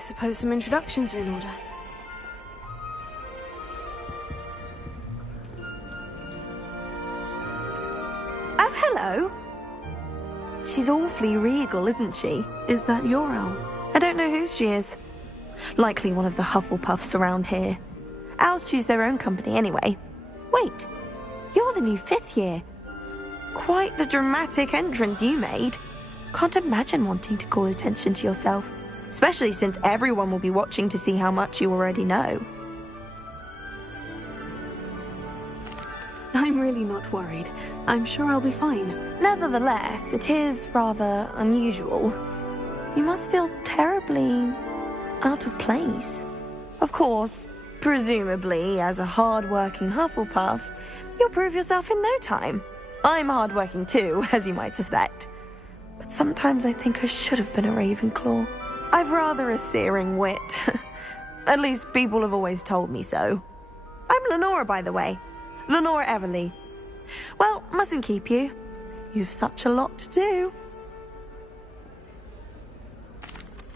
suppose some introductions are in order. Oh, hello. She's awfully regal, isn't she? Is that your owl? I don't know who she is. Likely one of the Hufflepuffs around here. Owls choose their own company anyway. Wait, you're the new 5th year. Quite the dramatic entrance you made. Can't imagine wanting to call attention to yourself, especially since everyone will be watching to see how much you already know. I'm really not worried. I'm sure I'll be fine. Nevertheless, it is rather unusual. You must feel terribly out of place. Of course, presumably, as a hard-working Hufflepuff, you'll prove yourself in no time. I'm hard-working too, as you might suspect. But sometimes I think I should have been a Ravenclaw. I've rather a searing wit. At least people have always told me so. I'm Lenora, by the way. Lenora Everly. Well, mustn't keep you. You've such a lot to do.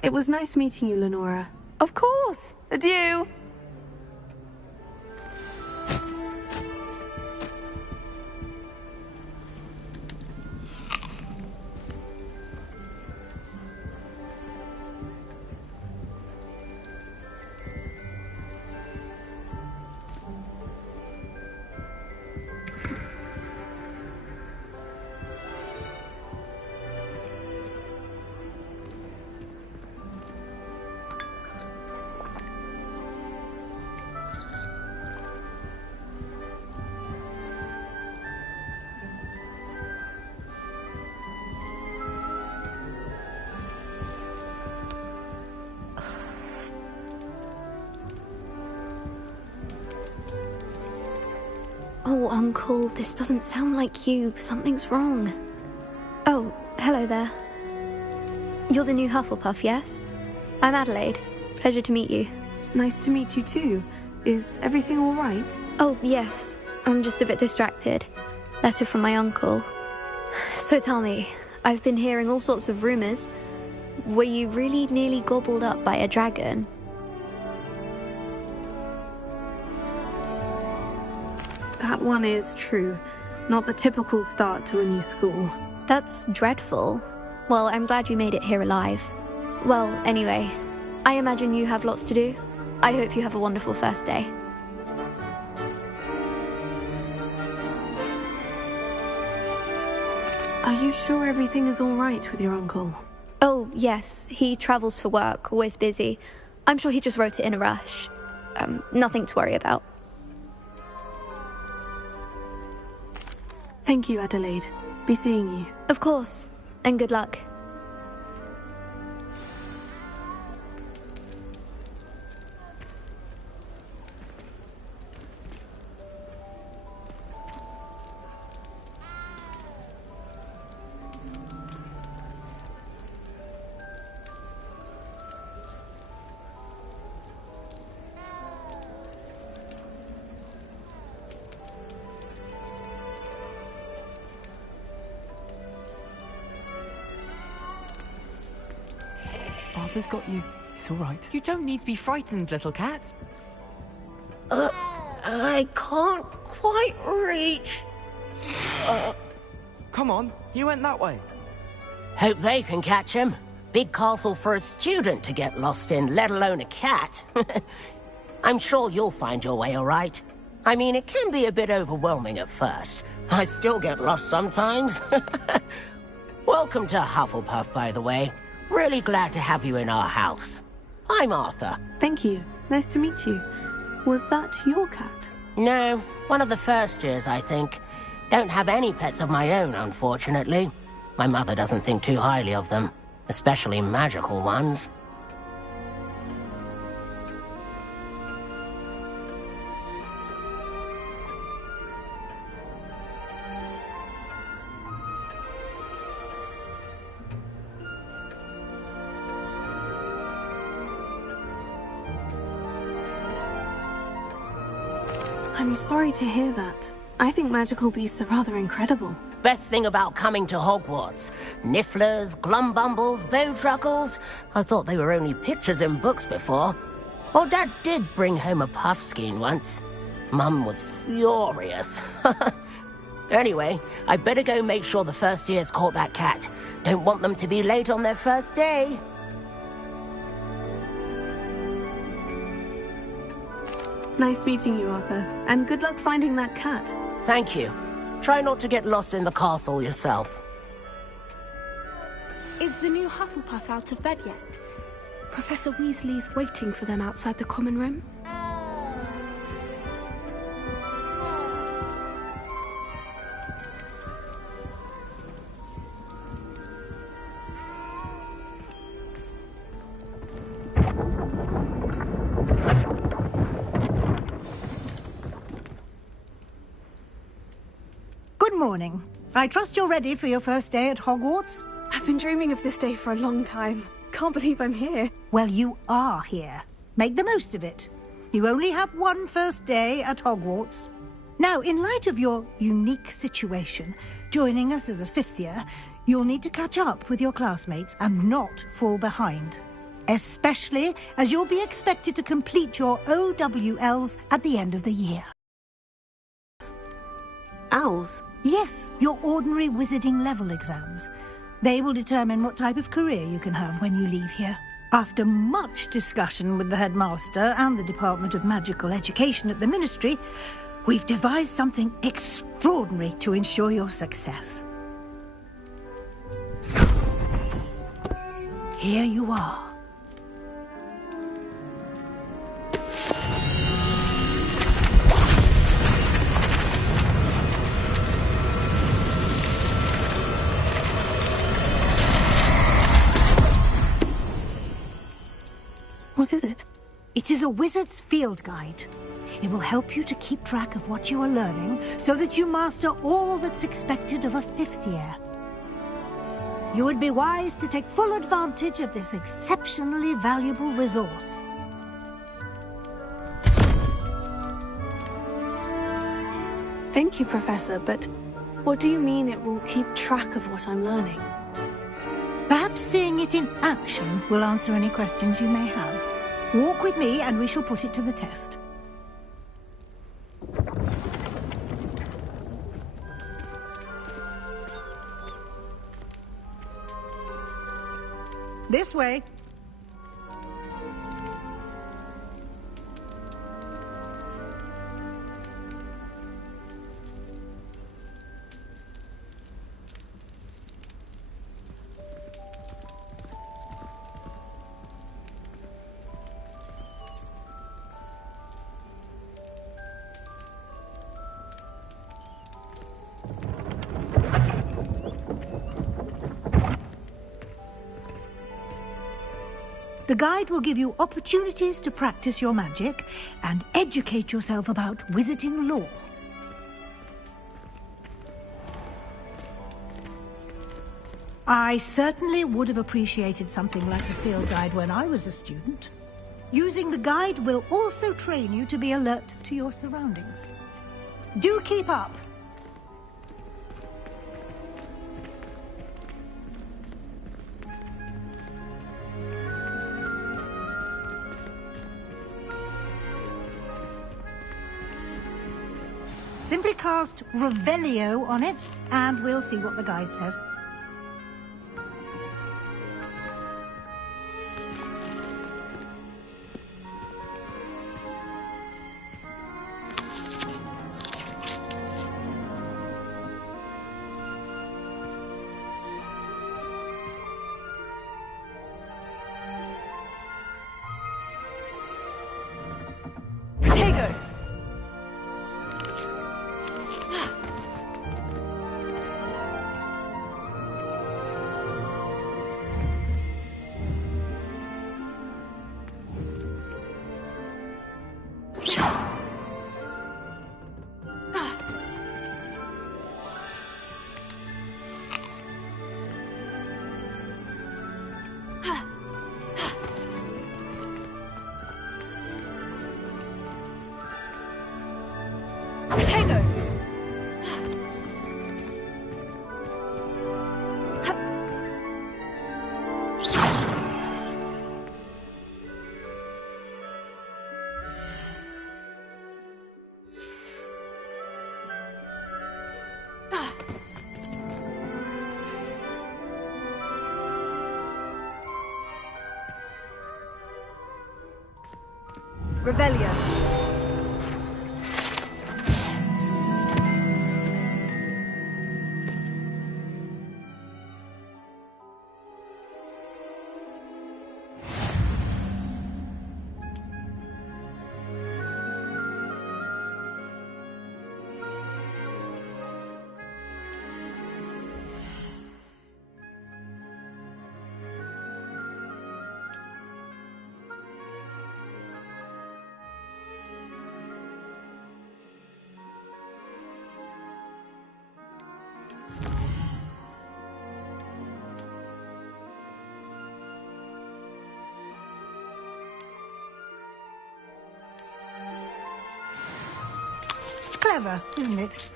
It was nice meeting you, Lenora. Of course. Adieu. Oh, Uncle, this doesn't sound like you. Something's wrong. Oh, hello there. You're the new Hufflepuff, yes? I'm Adelaide. Pleasure to meet you. Nice to meet you too. Is everything all right? Oh, yes. I'm just a bit distracted. Letter from my uncle. So tell me, I've been hearing all sorts of rumors. Were you really nearly gobbled up by a dragon? That one is true. Not the typical start to a new school. That's dreadful. Well, I'm glad you made it here alive. Well, anyway, I imagine you have lots to do. I hope you have a wonderful first day. Are you sure everything is all right with your uncle? Oh, yes. He travels for work, always busy. I'm sure he just wrote it in a rush. Nothing to worry about. Thank you, Adelaide. Be seeing you. Of course. And good luck. Arthur's got you. It's all right. You don't need to be frightened, little cat. I can't quite reach. Come on, he went that way. Hope they can catch him. Big castle for a student to get lost in, let alone a cat. I'm sure you'll find your way all right. I mean, it can be a bit overwhelming at first. I still get lost sometimes. Welcome to Hufflepuff, by the way. Really glad to have you in our house. I'm Arthur. Thank you. Nice to meet you. Was that your cat? No, one of the first years, I think. Don't have any pets of my own, unfortunately. My mother doesn't think too highly of them, especially magical ones. I'm sorry to hear that. I think magical beasts are rather incredible. Best thing about coming to Hogwarts. Nifflers, glumbumbles, bowtruckles. I thought they were only pictures in books before. Well, Dad did bring home a puffskein once. Mum was furious. Anyway, I better go make sure the first years caught that cat. Don't want them to be late on their first day. Nice meeting you, Arthur. And good luck finding that cat. Thank you. Try not to get lost in the castle yourself. Is the new Hufflepuff out of bed yet? Professor Weasley's waiting for them outside the common room. Good morning. I trust you're ready for your first day at Hogwarts? I've been dreaming of this day for a long time. Can't believe I'm here. Well, you are here. Make the most of it. You only have one first day at Hogwarts. Now, in light of your unique situation, joining us as a fifth year, you'll need to catch up with your classmates and not fall behind. Especially as you'll be expected to complete your OWLs at the end of the year. Owls? Yes, your ordinary wizarding level exams. They will determine what type of career you can have when you leave here. After much discussion with the headmaster and the Department of Magical Education at the Ministry, we've devised something extraordinary to ensure your success. Here you are. What is it? It is a wizard's field guide. It will help you to keep track of what you are learning so that you master all that's expected of a fifth year. You would be wise to take full advantage of this exceptionally valuable resource. Thank you, Professor, but what do you mean it will keep track of what I'm learning? Perhaps seeing it in action will answer any questions you may have. Walk with me and we shall put it to the test. This way. The guide will give you opportunities to practice your magic and educate yourself about wizarding lore. I certainly would have appreciated something like a field guide when I was a student. Using the guide will also train you to be alert to your surroundings. Do keep up! Simply cast Revelio on it, and we'll see what the guide says. Potato! Potato! Revelio. Clever, isn't it?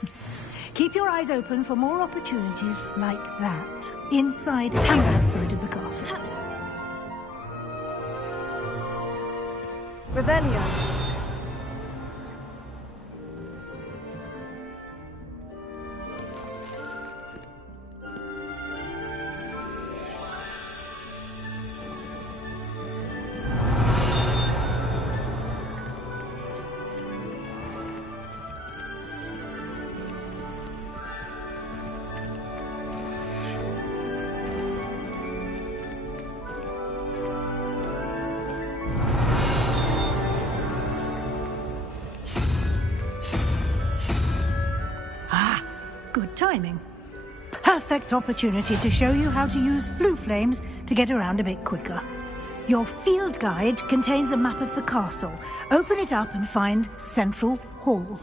Keep your eyes open for more opportunities like that, inside and outside of the castle. Revelio. Good timing. Perfect opportunity to show you how to use flue flames to get around a bit quicker. Your field guide contains a map of the castle. Open it up and find Central Hall.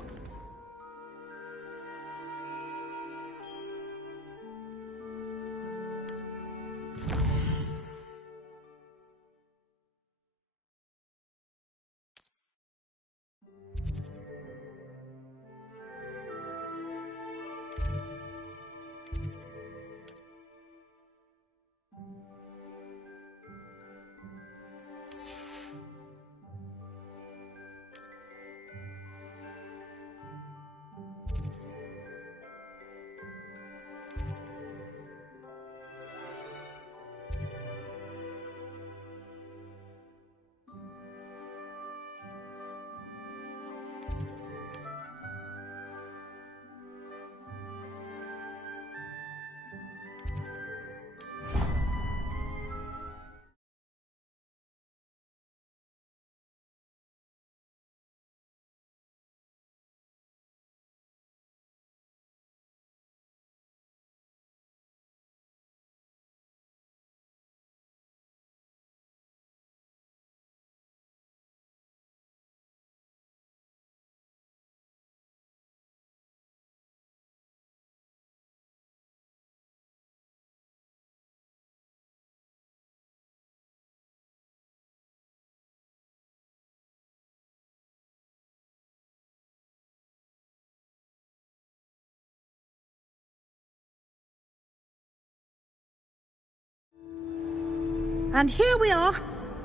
And here we are.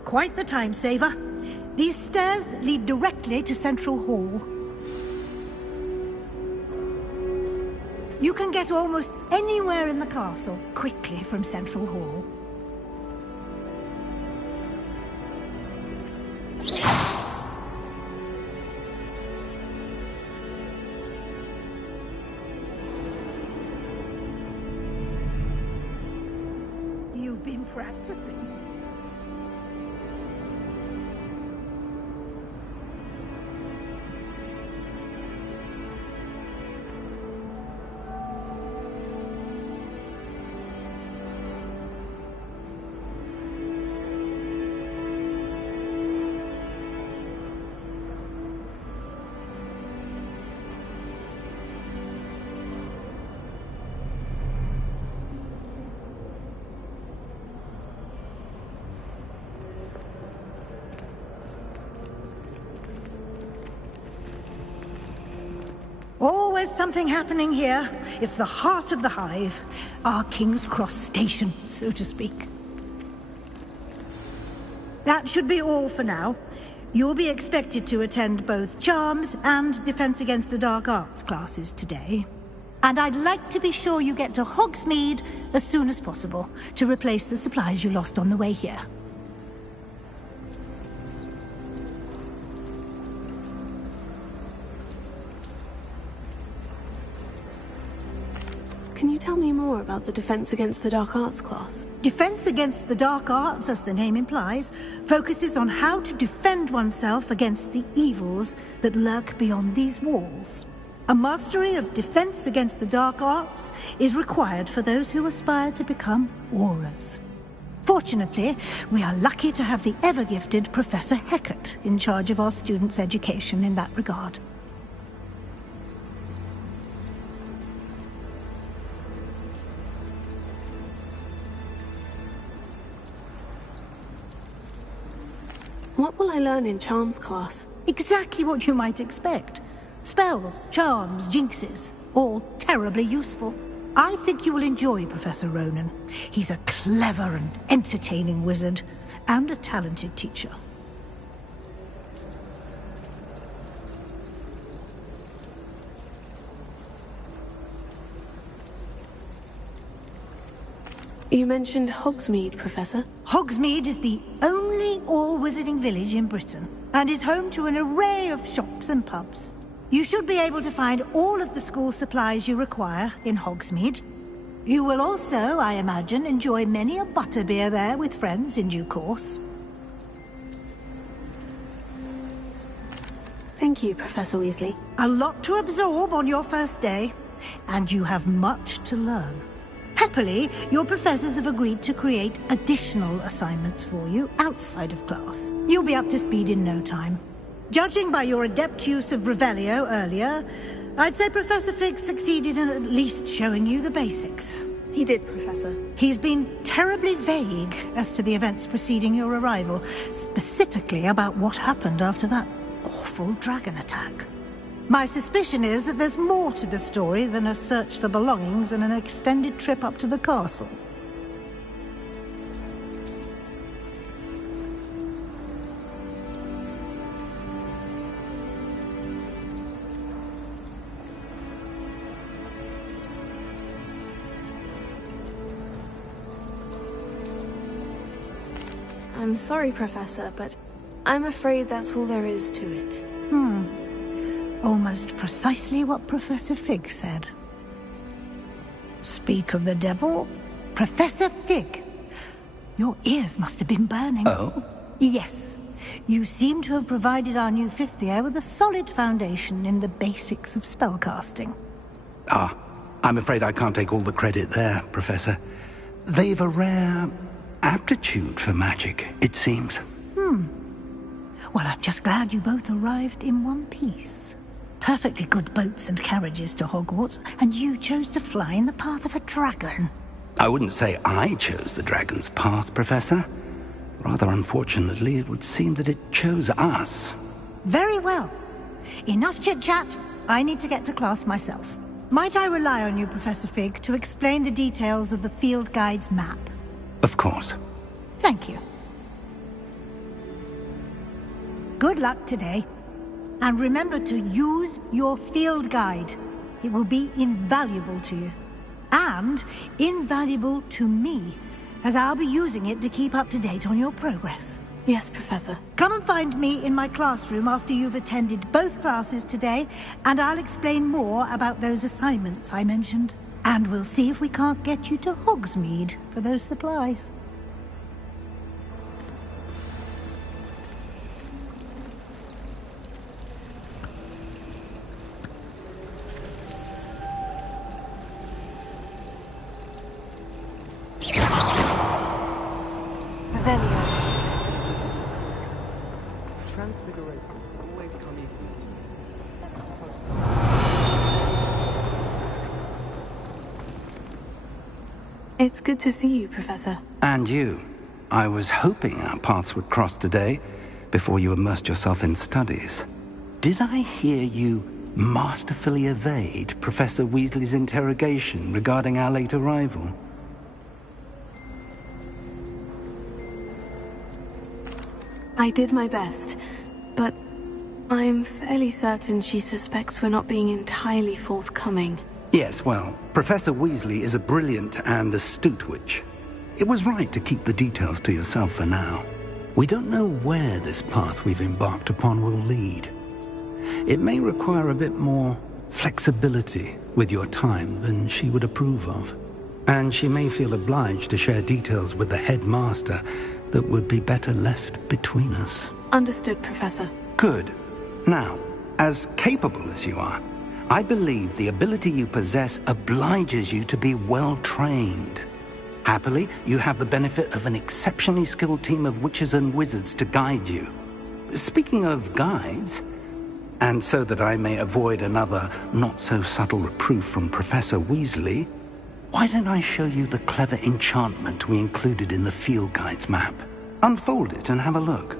Quite the time saver. These stairs lead directly to Central Hall. You can get almost anywhere in the castle quickly from Central Hall. You've been practicing. Always something happening here. It's the heart of the hive. Our King's Cross station, so to speak. That should be all for now. You'll be expected to attend both Charms and Defense Against the Dark Arts classes today. And I'd like to be sure you get to Hogsmeade as soon as possible to replace the supplies you lost on the way here. can you tell me more about the Defense Against the Dark Arts class? Defense Against the Dark Arts, as the name implies, focuses on how to defend oneself against the evils that lurk beyond these walls. A mastery of Defense Against the Dark Arts is required for those who aspire to become Aurors. Fortunately, we are lucky to have the ever-gifted Professor Heckert in charge of our students' education in that regard. What will I learn in Charms class? Exactly what you might expect. Spells, charms, jinxes, all terribly useful. I think you will enjoy Professor Ronan. He's a clever and entertaining wizard, and a talented teacher. You mentioned Hogsmeade, Professor. Hogsmeade is the only all-wizarding village in Britain, and is home to an array of shops and pubs. You should be able to find all of the school supplies you require in Hogsmeade. You will also, I imagine, enjoy many a butterbeer there with friends in due course. Thank you, Professor Weasley. A lot to absorb on your first day, and you have much to learn. Happily, your professors have agreed to create additional assignments for you outside of class. You'll be up to speed in no time. Judging by your adept use of Revelio earlier, I'd say Professor Fig succeeded in at least showing you the basics. He did, Professor. He's been terribly vague as to the events preceding your arrival, specifically about what happened after that awful dragon attack. My suspicion is that there's more to the story than a search for belongings and an extended trip up to the castle. I'm sorry, Professor, but I'm afraid that's all there is to it. Almost precisely what Professor Fig said. Speak of the devil, Professor Fig. Your ears must have been burning. Oh? Yes. You seem to have provided our new fifth year with a solid foundation in the basics of spellcasting. Ah, I'm afraid I can't take all the credit there, Professor. They've a rare aptitude for magic, it seems. Well, I'm just glad you both arrived in one piece. Perfectly good boats and carriages to Hogwarts, and you chose to fly in the path of a dragon. I wouldn't say I chose the dragon's path, Professor. Rather unfortunately, it would seem that it chose us. Very well. Enough chit-chat. I need to get to class myself. Might I rely on you, Professor Fig, to explain the details of the field guide's map? Of course. Thank you. Good luck today. And remember to use your field guide. It will be invaluable to you. And invaluable to me, as I'll be using it to keep up to date on your progress. Yes, Professor. Come and find me in my classroom after you've attended both classes today, and I'll explain more about those assignments I mentioned. And we'll see if we can't get you to Hogsmeade for those supplies. It's good to see you, Professor. And you. I was hoping our paths would cross today, before you immersed yourself in studies. Did I hear you masterfully evade Professor Weasley's interrogation regarding our late arrival? I did my best, but I'm fairly certain she suspects we're not being entirely forthcoming. Yes, well, Professor Weasley is a brilliant and astute witch. It was right to keep the details to yourself for now. We don't know where this path we've embarked upon will lead. It may require a bit more flexibility with your time than she would approve of. And she may feel obliged to share details with the headmaster that would be better left between us. Understood, Professor. Good. Now, as capable as you are, I believe the ability you possess obliges you to be well-trained. Happily, you have the benefit of an exceptionally skilled team of witches and wizards to guide you. Speaking of guides, and so that I may avoid another not-so-subtle reproof from Professor Weasley, why don't I show you the clever enchantment we included in the field guide's map? Unfold it and have a look.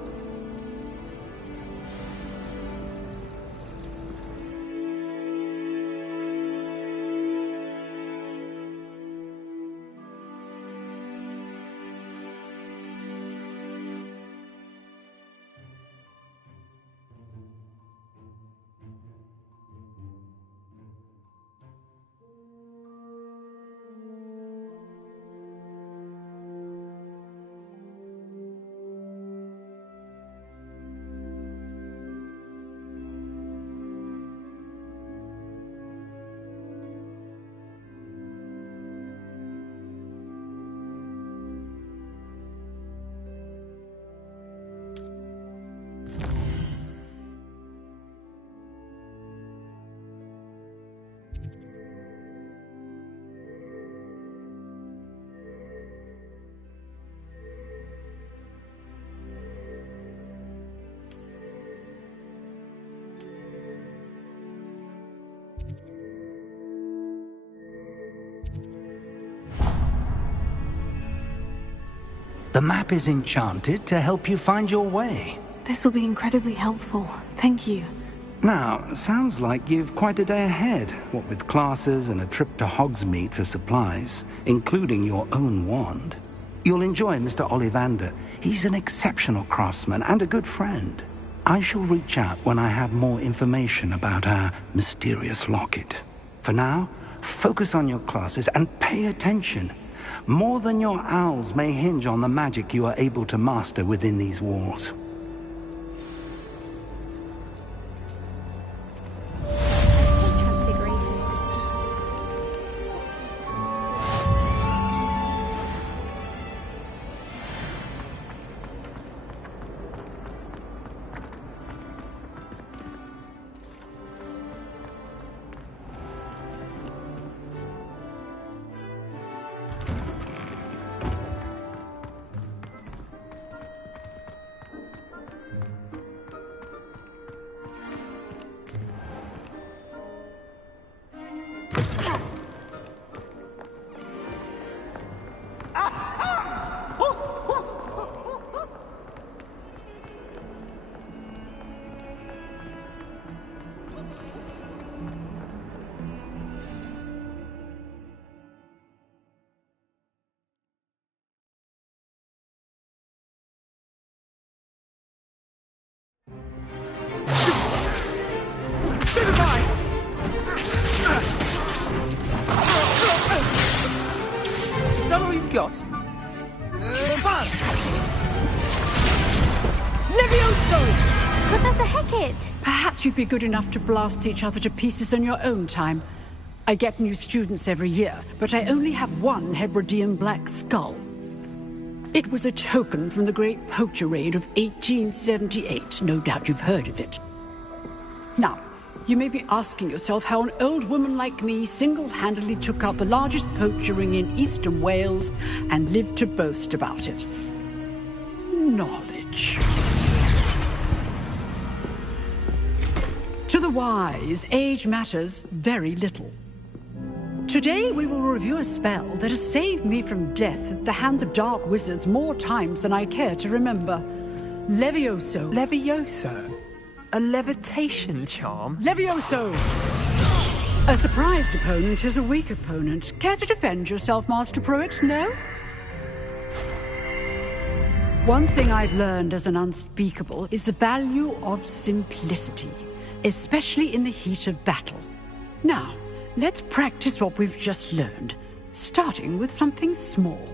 The map is enchanted to help you find your way. This will be incredibly helpful. Thank you. Now, sounds like you've quite a day ahead, what with classes and a trip to Hogsmeade for supplies, including your own wand. You'll enjoy Mr. Ollivander. He's an exceptional craftsman and a good friend. I shall reach out when I have more information about our mysterious locket. For now, focus on your classes and pay attention. More than your owls may hinge on the magic you are able to master within these walls. Got? Levioso! Professor Hecat! Perhaps you'd be good enough to blast each other to pieces in your own time. I get new students every year, but I only have one Hebridean black skull. It was a token from the Great Poacher Raid of 1878. No doubt you've heard of it. Now, you may be asking yourself how an old woman like me single-handedly took out the largest poacher ring in eastern Wales and lived to boast about it. Knowledge. To the wise, age matters very little. Today we will review a spell that has saved me from death at the hands of dark wizards more times than I care to remember. Levioso. Levioso? A levitation charm? Levioso! A surprised opponent is a weak opponent. Care to defend yourself, Master Pruitt? No? One thing I've learned as an unspeakable is the value of simplicity, especially in the heat of battle. Now, let's practice what we've just learned, starting with something small.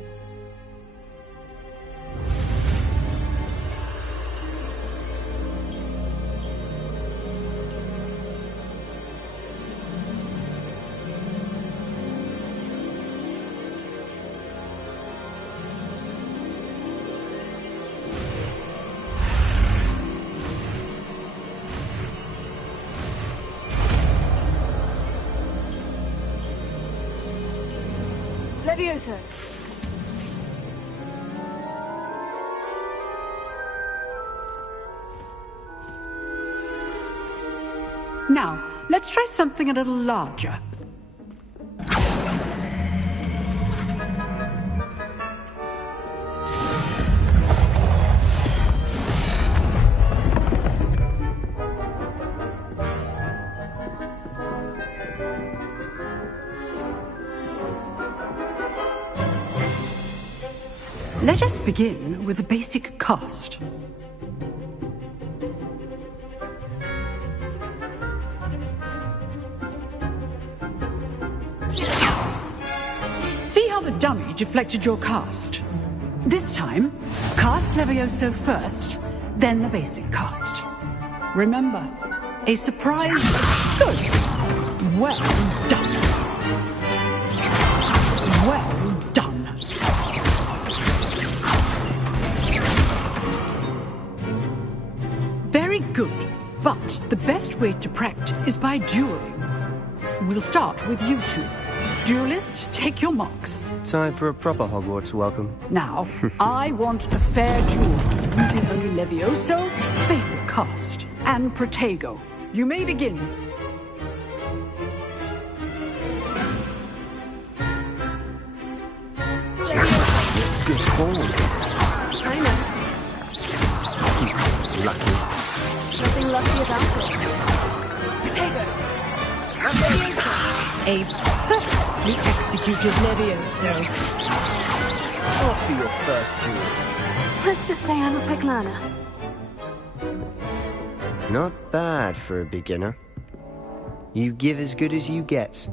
Levioso! Now, let's try something a little larger. Let us begin with the basic cast. See how the dummy deflected your cast? This time, cast Levioso first, then the basic cast. Remember, a surprise... Good. Well done. Well done. Very good. But the best way to practice is by dueling. We'll start with you two. Duelists, take your marks. Time for a proper Hogwarts welcome. Now, I want a fair duel, using only Levioso, basic cast, and Protego. You may begin. Good call. I know. Lucky. Nothing lucky about it. Protego! Levioso! A perfectly executed Levioso. What be your first duel? Let's just say I'm a quick learner. Not bad for a beginner. You give as good as you get.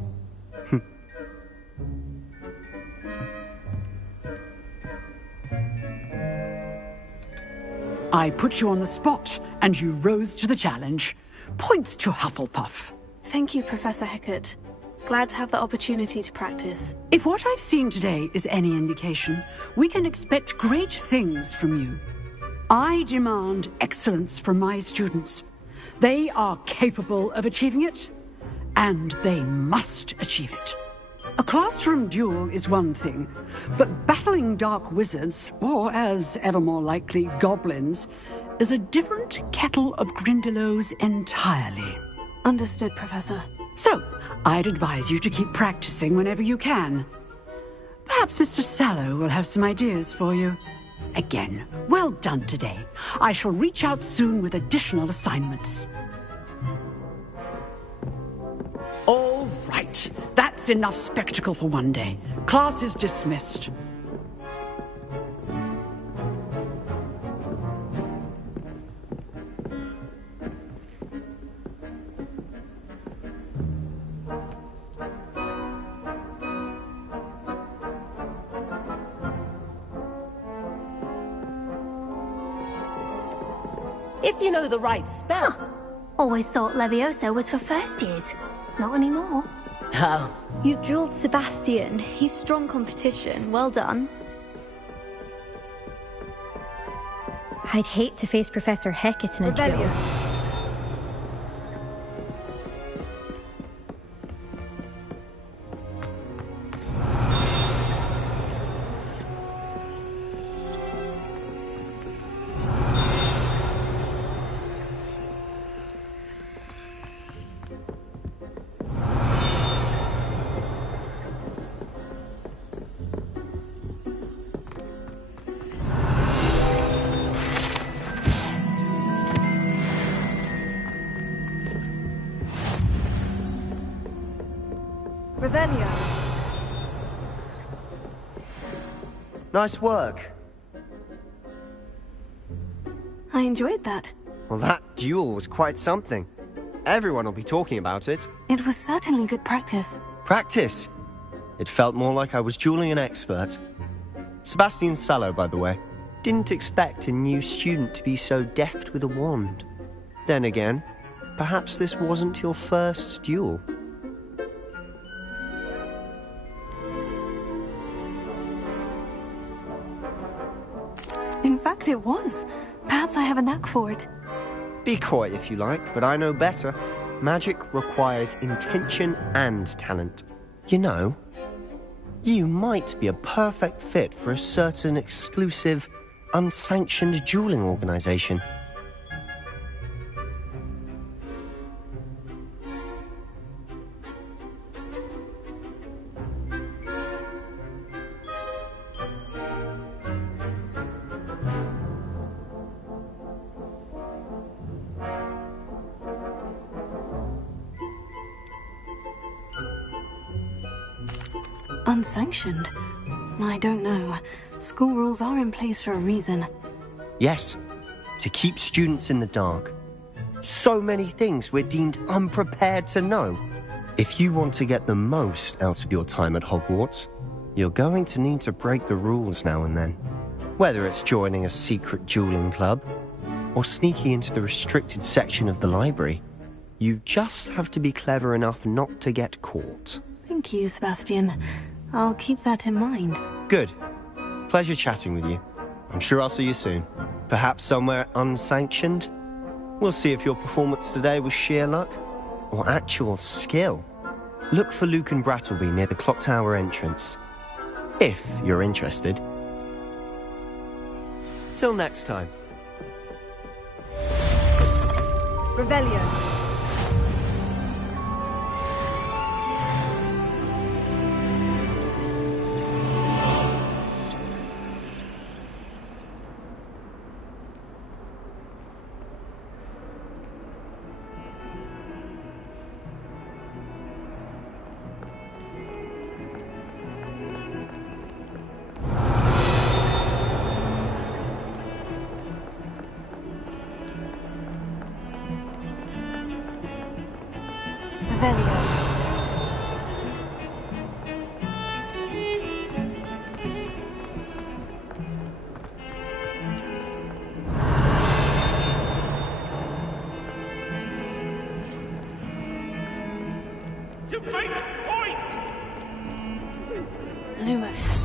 I put you on the spot, and you rose to the challenge. Points to Hufflepuff. Thank you, Professor Hecat. Glad to have the opportunity to practice. If what I've seen today is any indication, we can expect great things from you. I demand excellence from my students. They are capable of achieving it, and they must achieve it. A classroom duel is one thing, but battling dark wizards, or as ever more likely, goblins, is a different kettle of Grindylows entirely. Understood, Professor. So, I'd advise you to keep practicing whenever you can. Perhaps Mr. Sallow will have some ideas for you. Again, well done today. I shall reach out soon with additional assignments. All right. That's enough spectacle for one day. Class is dismissed. If you know the right spell. Huh. Always thought Levioso was for first years. Not anymore. Oh. You've dueled Sebastian. He's strong competition. Well done. I'd hate to face Professor Hecat in a duel. Revelio. Nice work. I enjoyed that. Well, that duel was quite something. Everyone will be talking about it. It was certainly good practice. Practice? It felt more like I was dueling an expert. Sebastian Sallow, by the way. Didn't expect a new student to be so deft with a wand. Then again, perhaps this wasn't your first duel. In fact, it was. Perhaps I have a knack for it. Be coy if you like, but I know better. Magic requires intention and talent. You know, You might be a perfect fit for a certain exclusive, unsanctioned dueling organization. Unsanctioned? I don't know. School rules are in place for a reason. Yes, to keep students in the dark. So many things we're deemed unprepared to know. If you want to get the most out of your time at Hogwarts, you're going to need to break the rules now and then. Whether it's joining a secret dueling club, or sneaking into the restricted section of the library, you just have to be clever enough not to get caught. Thank you, Sebastian. I'll keep that in mind. Good. Pleasure chatting with you. I'm sure I'll see you soon. Perhaps somewhere unsanctioned? We'll see if your performance today was sheer luck or actual skill. Look for Luke and Brattleby near the clock tower entrance, if you're interested. Till next time. Revelio. Lumos.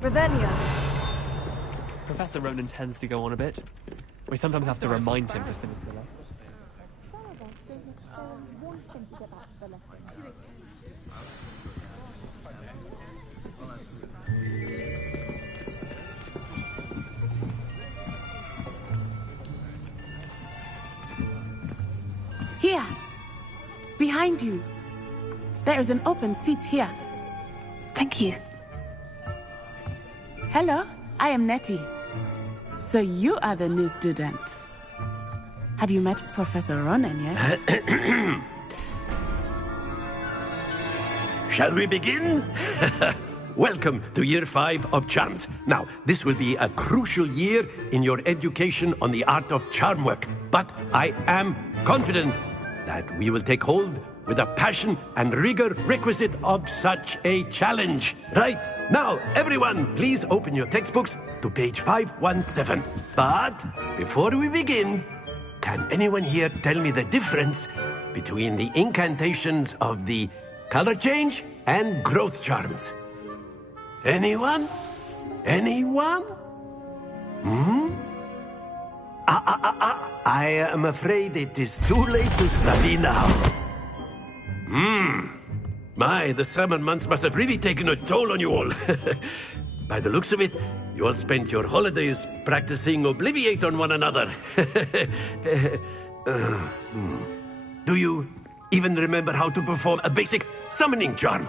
Revelio. Professor Ronan tends to go on a bit. We sometimes have to remind him to finish the lesson. Here! Behind you! There is an open seat here. Thank you. Hello, I am Nettie. So you are the new student. Have you met Professor Ronan yet? Shall we begin? Welcome to Year 5 of Charms. Now, this will be a crucial year in your education on the art of charm work, but I am confident that we will take hold with the passion and rigor requisite of such a challenge. Right, now, everyone, please open your textbooks to page 517. But before we begin, can anyone here tell me the difference between the incantations of the color change and growth charms? Anyone? Anyone? I am afraid it is too late to study now. My, the summer months must have really taken a toll on you all. By the looks of it, you all spent your holidays practicing Obliviate on one another. Do you even remember how to perform a basic summoning charm?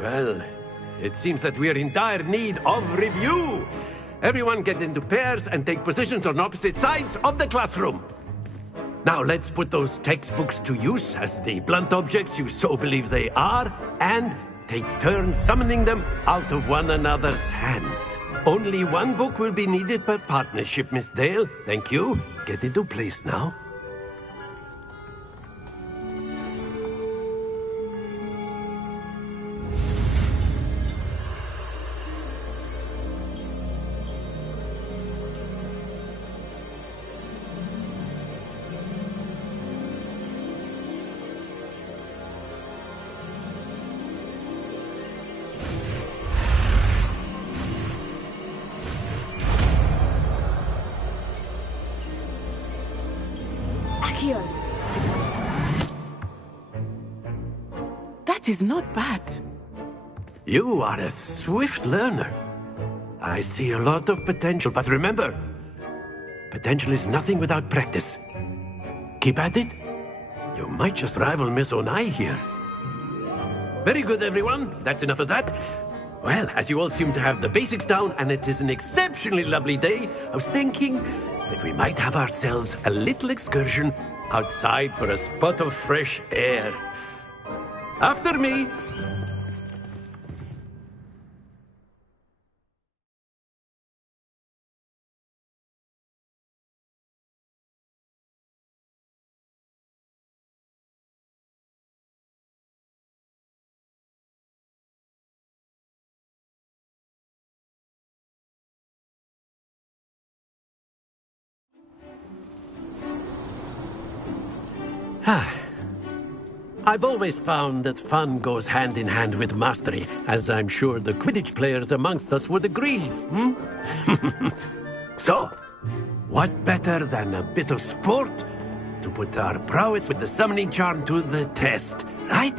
Well, it seems that we are in dire need of review. Everyone get into pairs and take positions on opposite sides of the classroom. Now let's put those textbooks to use as the blunt objects you so believe they are, and take turns summoning them out of one another's hands. Only one book will be needed per partnership, Miss Dale. Thank you. Get into place now. That is not bad. You are a swift learner. I see a lot of potential, but remember, potential is nothing without practice. Keep at it. You might just rival Miss Onai here. Very good, everyone. That's enough of that. Well, as you all seem to have the basics down, and it is an exceptionally lovely day, I was thinking that we might have ourselves a little excursion outside for a spot of fresh air. After me. I've always found that fun goes hand in hand with mastery, as I'm sure the Quidditch players amongst us would agree. So, what better than a bit of sport to put our prowess with the summoning charm to the test, right?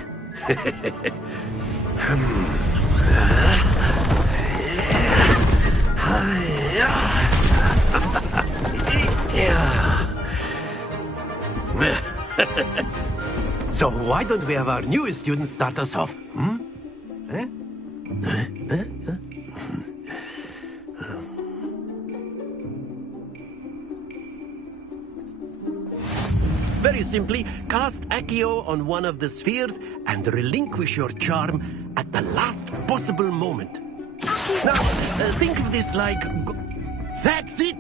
So why don't we have our newest student start us off? Very simply, cast Accio on one of the spheres and relinquish your charm at the last possible moment. Now, think of this like... That's it!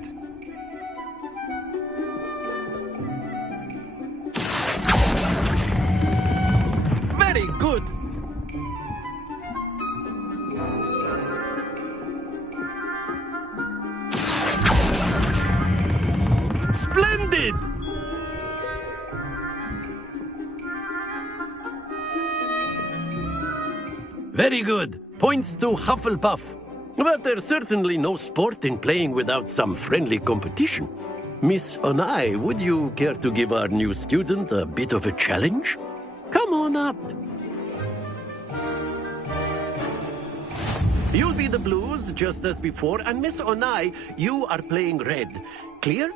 Very good! Splendid! Very good. Points to Hufflepuff. But there's certainly no sport in playing without some friendly competition. Miss Onai, would you care to give our new student a bit of a challenge? Come on up. You'll be the blues, just as before, and Miss Onai, you are playing red. Clear?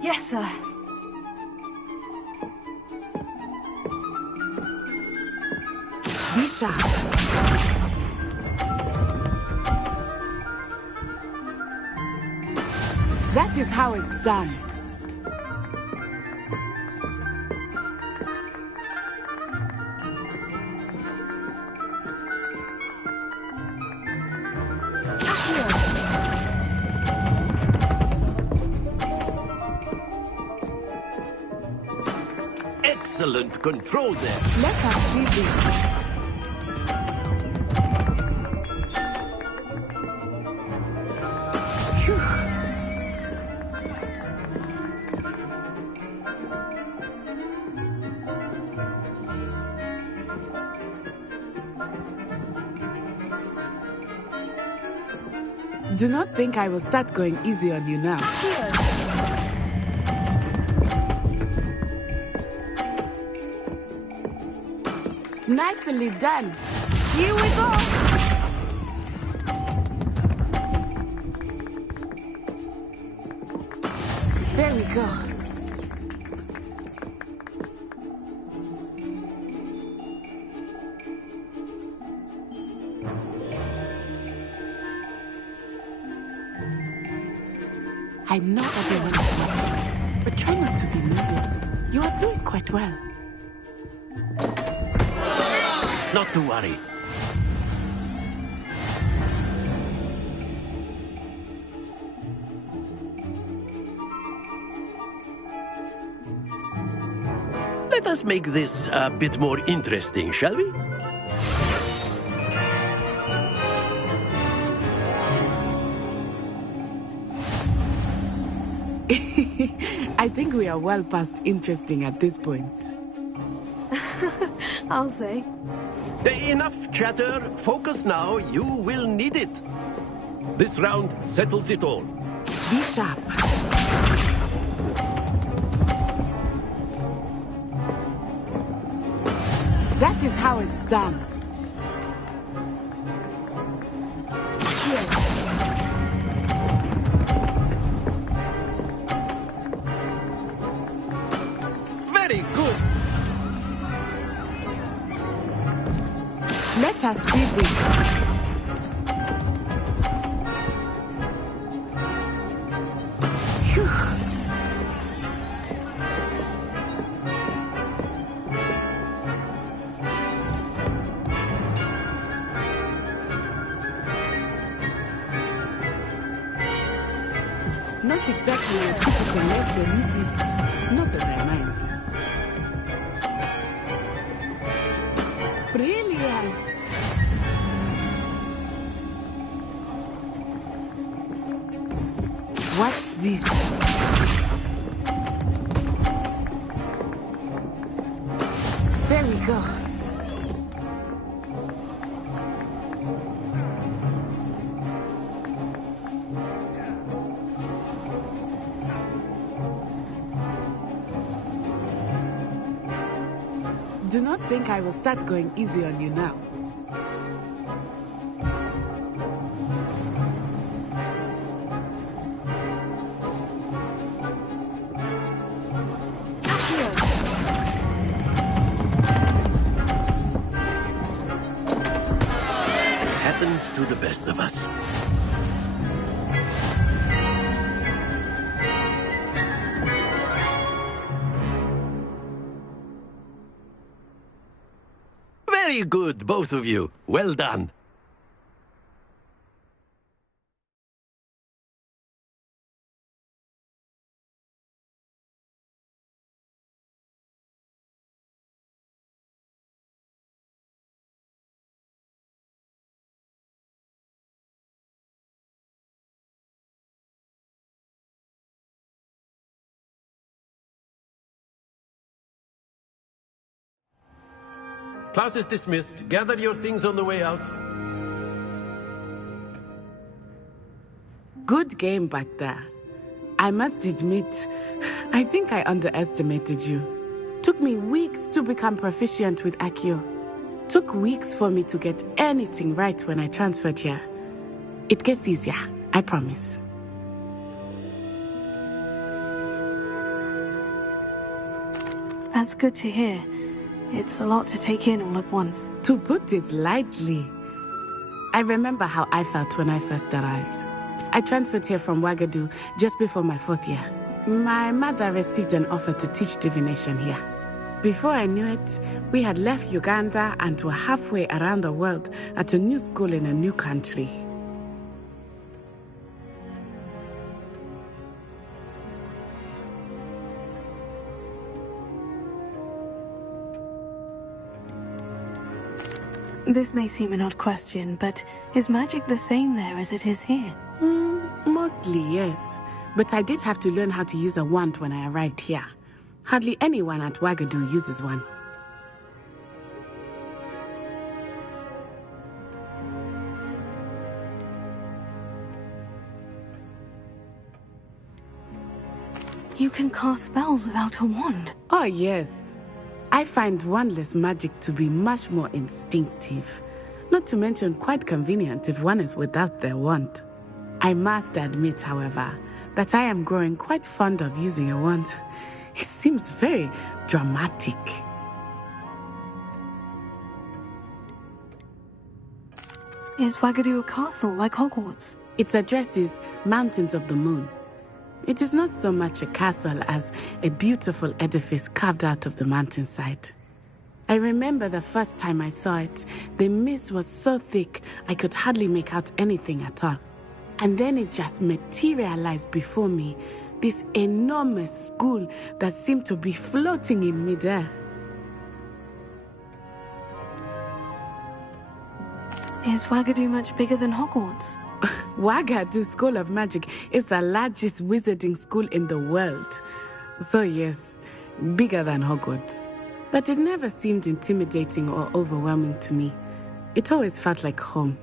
Yes, sir. Be sharp. That is how it's done. Excellent control there. Let us see this. Do not think I will start going easy on you now. Nicely done. Here we go. There we go. I know everyone is watching, but try not to be nervous. You are doing quite well. Not to worry. Let us make this a bit more interesting, shall we? I think we are well past interesting at this point. I'll say. Enough chatter. Focus now. You will need it. This round settles it all. Be sharp. That is how it's done. Very good. Let us see this. Not exactly a typical lesson, is it? Not that I mind. Brilliant! Watch this. There we go. Do not think I will start going easy on you now. Happens to the best of us. Very good, both of you. Well done. Class is dismissed. Gather your things on the way out. Good game back there. I must admit, I think I underestimated you. Took me weeks to become proficient with Accio. Took weeks for me to get anything right when I transferred here. It gets easier, I promise. That's good to hear. It's a lot to take in all at once. To put it lightly, I remember how I felt when I first arrived. I transferred here from Ouagadougou just before my 4th year. My mother received an offer to teach divination here. Before I knew it, we had left Uganda and were halfway around the world at a new school in a new country. This may seem an odd question, but is magic the same there as it is here? Mostly, yes. But I did have to learn how to use a wand when I arrived here. Hardly anyone at Ouagadougou uses one. You can cast spells without a wand. Oh, yes. I find wandless magic to be much more instinctive. Not to mention quite convenient if one is without their wand. I must admit, however, that I am growing quite fond of using a wand. It seems very dramatic. Is Wagadu a castle like Hogwarts? Its address is Mountains of the Moon. It is not so much a castle as a beautiful edifice carved out of the mountainside. I remember the first time I saw it, the mist was so thick I could hardly make out anything at all. And then it just materialized before me, this enormous school that seemed to be floating in midair. Is Wagadu much bigger than Hogwarts? Wagadu School of Magic is the largest wizarding school in the world. So yes, bigger than Hogwarts. But it never seemed intimidating or overwhelming to me. It always felt like home.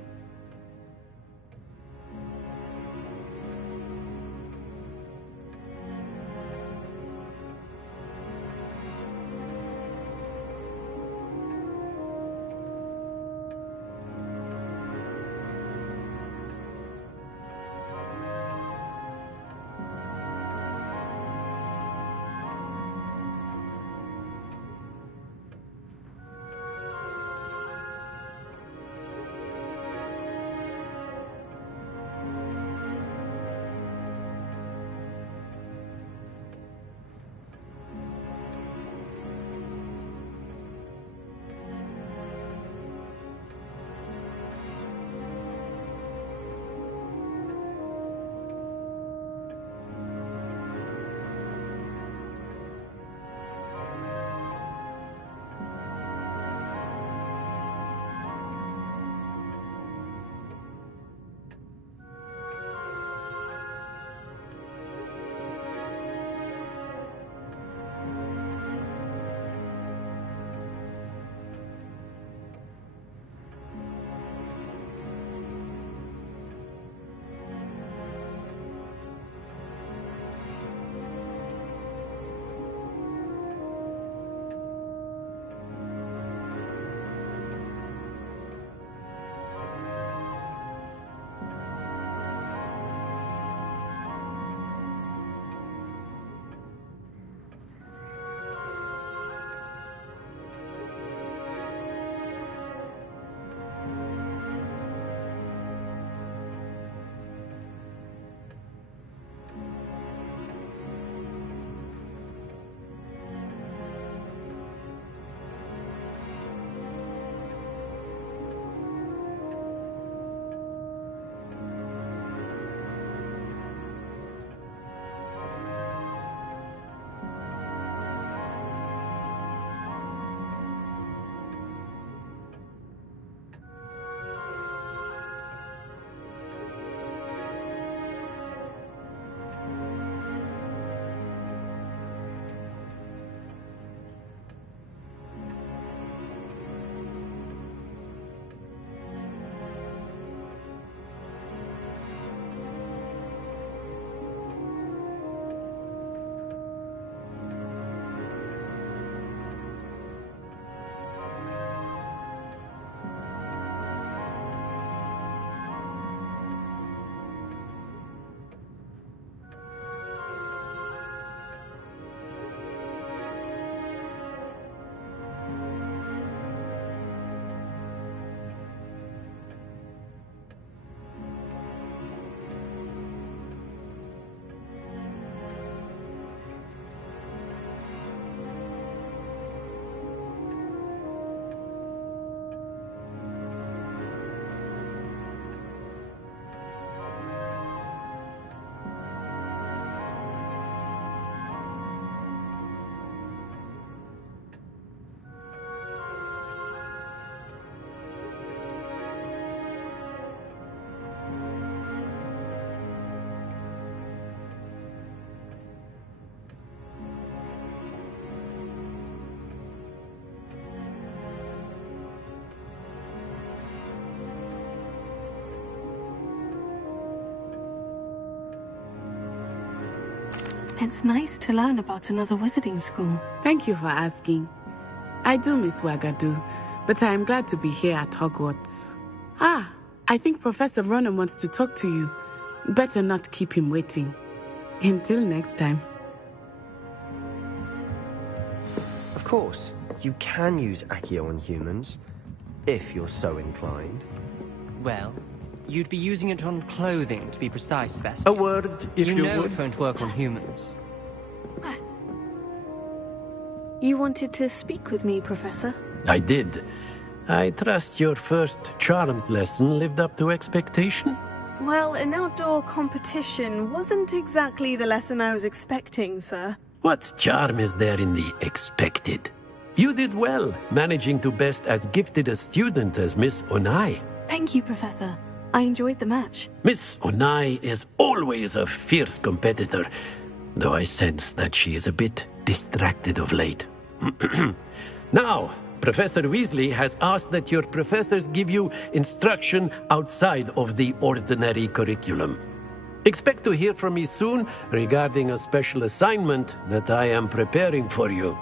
It's nice to learn about another wizarding school. Thank you for asking. I do miss Wagadu, but I am glad to be here at Hogwarts. Ah, I think Professor Ronan wants to talk to you. Better not keep him waiting. Until next time. Of course, you can use Accio on humans, if you're so inclined. Well, you'd be using it on clothing, to be precise, Sebastian. A word, if you know would. it won't work on humans. You wanted to speak with me, Professor? I did. I trust your first charms lesson lived up to expectation? Well, an outdoor competition wasn't exactly the lesson I was expecting, sir. What charm is there in the expected? You did well, managing to best as gifted a student as Miss Onai. Thank you, Professor. I enjoyed the match. Miss Onai is always a fierce competitor, though I sense that she is a bit distracted of late. Now, Professor Weasley has asked that your professors give you instruction outside of the ordinary curriculum. Expect to hear from me soon regarding a special assignment that I am preparing for you.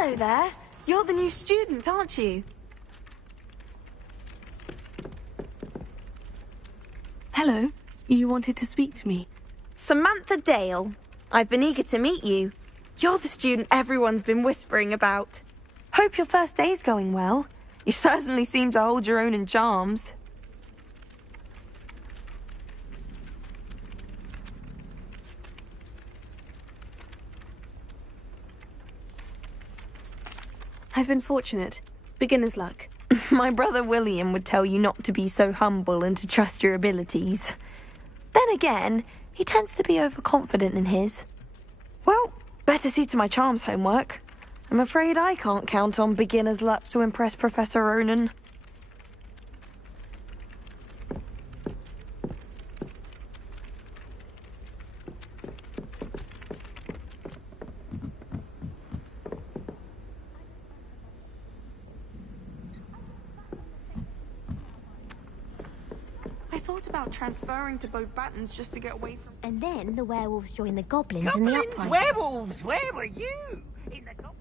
Hello there. You're the new student, aren't you? Hello. You wanted to speak to me. Samantha Dale. I've been eager to meet you. You're the student everyone's been whispering about. Hope your first day's going well. You certainly seem to hold your own in charms. I've been fortunate. Beginner's luck. My brother William would tell you not to be so humble and to trust your abilities. Then again, He tends to be overconfident in his. Well, better see to my charms homework. I'm afraid I can't count on beginner's luck to impress Professor Ronan. I thought about transferring to both Battens just to get away from... And then the werewolves joined the goblins and the uprising. Werewolves! Where were you? In the goblins...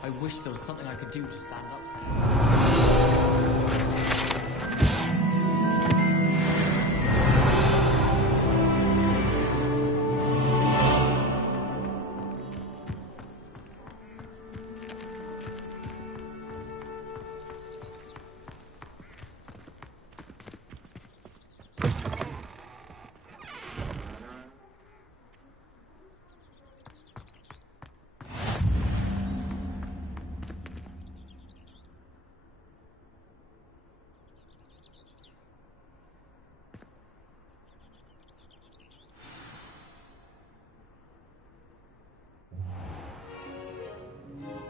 I wish there was something I could do to stand up to that.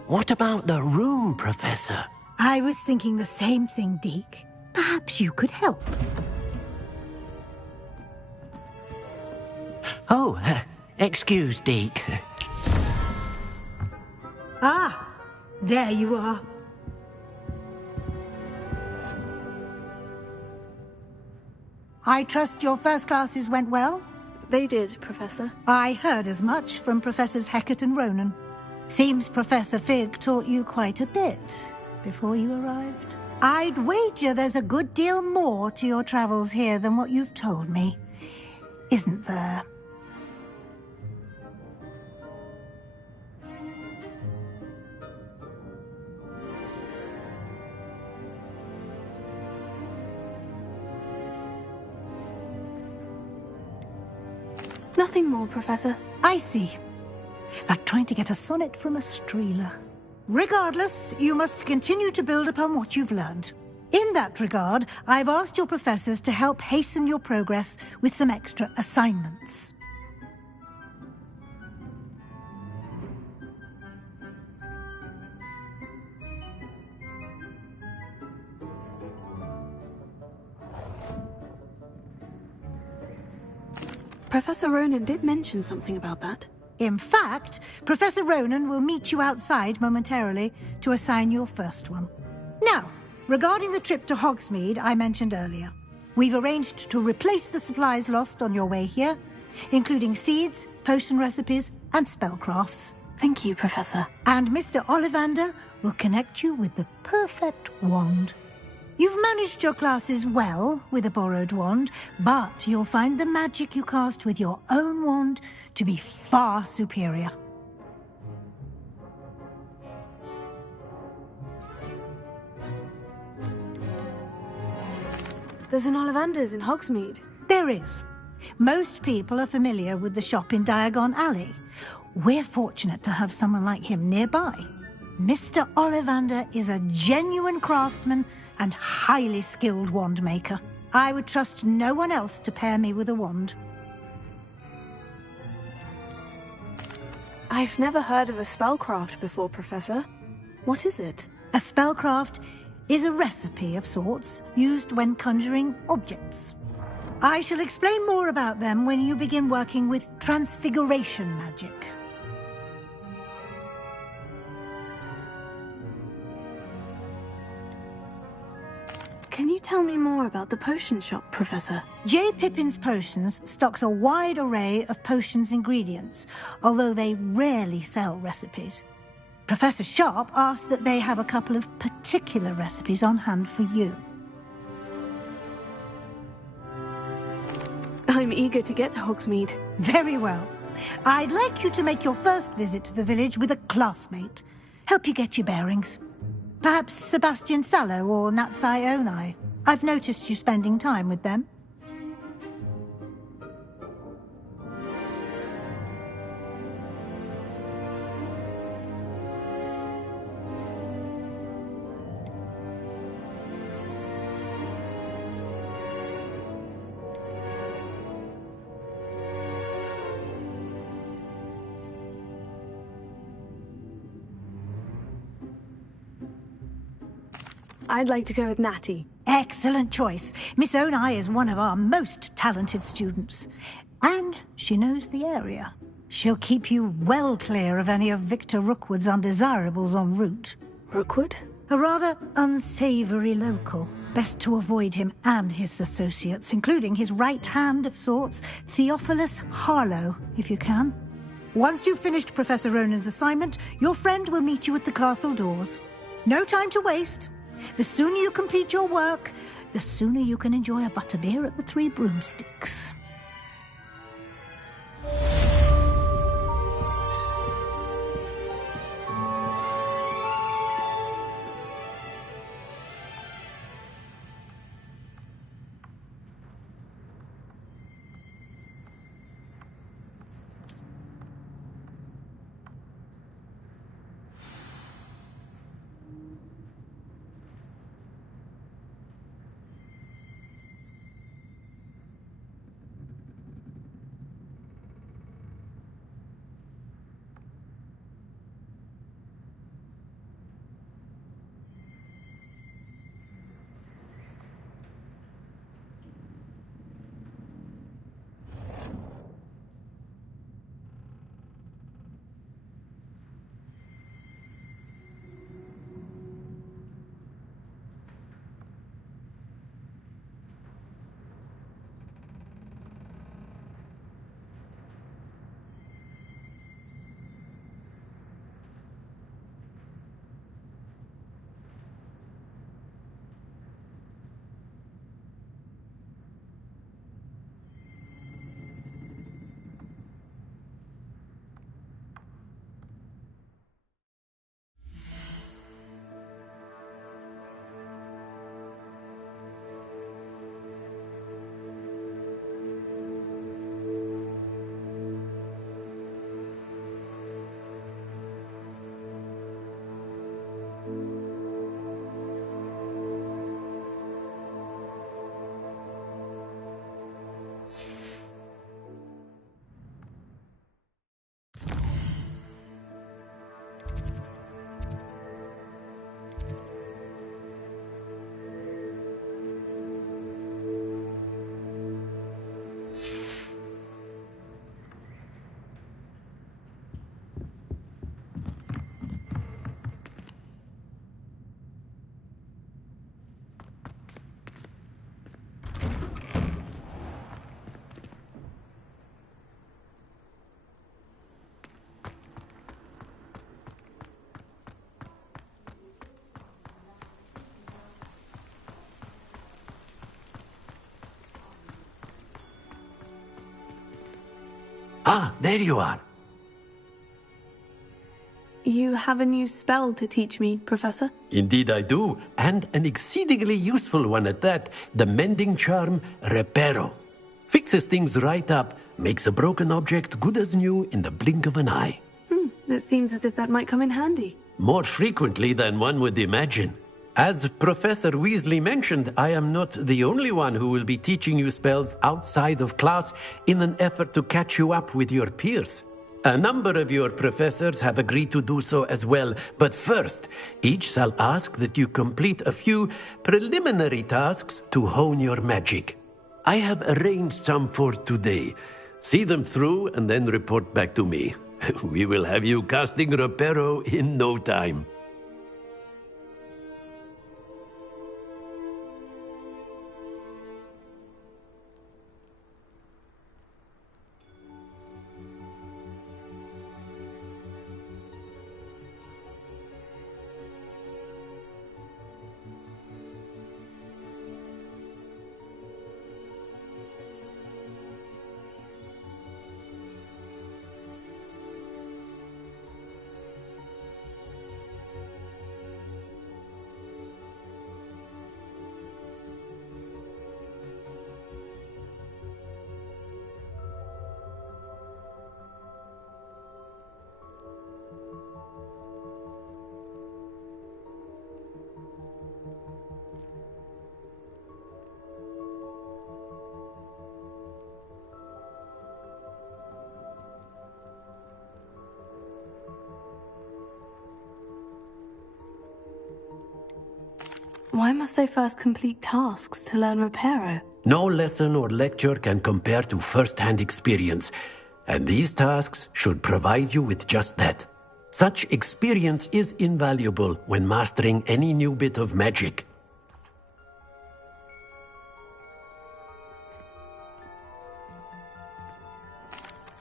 What about the room, Professor? I was thinking the same thing, Deke. Perhaps you could help. Oh, excuse, Deke. Ah, there you are. I trust your first classes went well? They did, Professor. I heard as much from Professors Hecat and Ronan. Seems Professor Fig taught you quite a bit before you arrived. I'd wager there's a good deal more to your travels here than what you've told me. Isn't there? Nothing more, Professor. I see. Like trying to get a sonnet from a streeler. Regardless, you must continue to build upon what you've learned. In that regard, I've asked your professors to help hasten your progress with some extra assignments. Professor Ronan did mention something about that. In fact, Professor Ronan will meet you outside momentarily to assign your first one. Now, regarding the trip to Hogsmeade I mentioned earlier, we've arranged to replace the supplies lost on your way here, including seeds, potion recipes, and spellcrafts. Thank you, Professor. And Mr. Ollivander will connect you with the perfect wand. You've managed your classes well with a borrowed wand, but you'll find the magic you cast with your own wand to be far superior. There's an Ollivander's in Hogsmeade. There is. Most people are familiar with the shop in Diagon Alley. We're fortunate to have someone like him nearby. Mr. Ollivander is a genuine craftsman and highly skilled wand maker. I would trust no one else to pair me with a wand. I've never heard of a spellcraft before, Professor. What is it? A spellcraft is a recipe of sorts used when conjuring objects. I shall explain more about them when you begin working with transfiguration magic. Can you tell me more about the potion shop, Professor? J. Pippin's Potions stocks a wide array of potions ingredients, although they rarely sell recipes. Professor Sharp asked that they have a couple of particular recipes on hand for you. I'm eager to get to Hogsmeade. Very well. I'd like you to make your first visit to the village with a classmate. Help you get your bearings. Perhaps Sebastian Sallow or Natsai Onai. I've noticed you spending time with them. I'd like to go with Natty. Excellent choice. Miss Onai is one of our most talented students. And she knows the area. She'll keep you well clear of any of Victor Rookwood's undesirables en route. Rookwood? A rather unsavory local. Best to avoid him and his associates, including his right hand of sorts, Theophilus Harlow, if you can. Once you've finished Professor Ronan's assignment, your friend will meet you at the castle doors. No time to waste. The sooner you complete your work, the sooner you can enjoy a butterbeer at the Three Broomsticks. Ah, there you are. You have a new spell to teach me, Professor? Indeed I do, and an exceedingly useful one at that. The mending charm, Reparo. Fixes things right up, makes a broken object good as new in the blink of an eye. It seems as if that might come in handy. More frequently than one would imagine. As Professor Weasley mentioned, I am not the only one who will be teaching you spells outside of class in an effort to catch you up with your peers. A number of your professors have agreed to do so as well, but first, each shall ask that you complete a few preliminary tasks to hone your magic. I have arranged some for today. See them through and then report back to me. We will have you casting Reparo in no time. Why must I first complete tasks to learn Reparo? No lesson or lecture can compare to first-hand experience, and these tasks should provide you with just that. Such experience is invaluable when mastering any new bit of magic.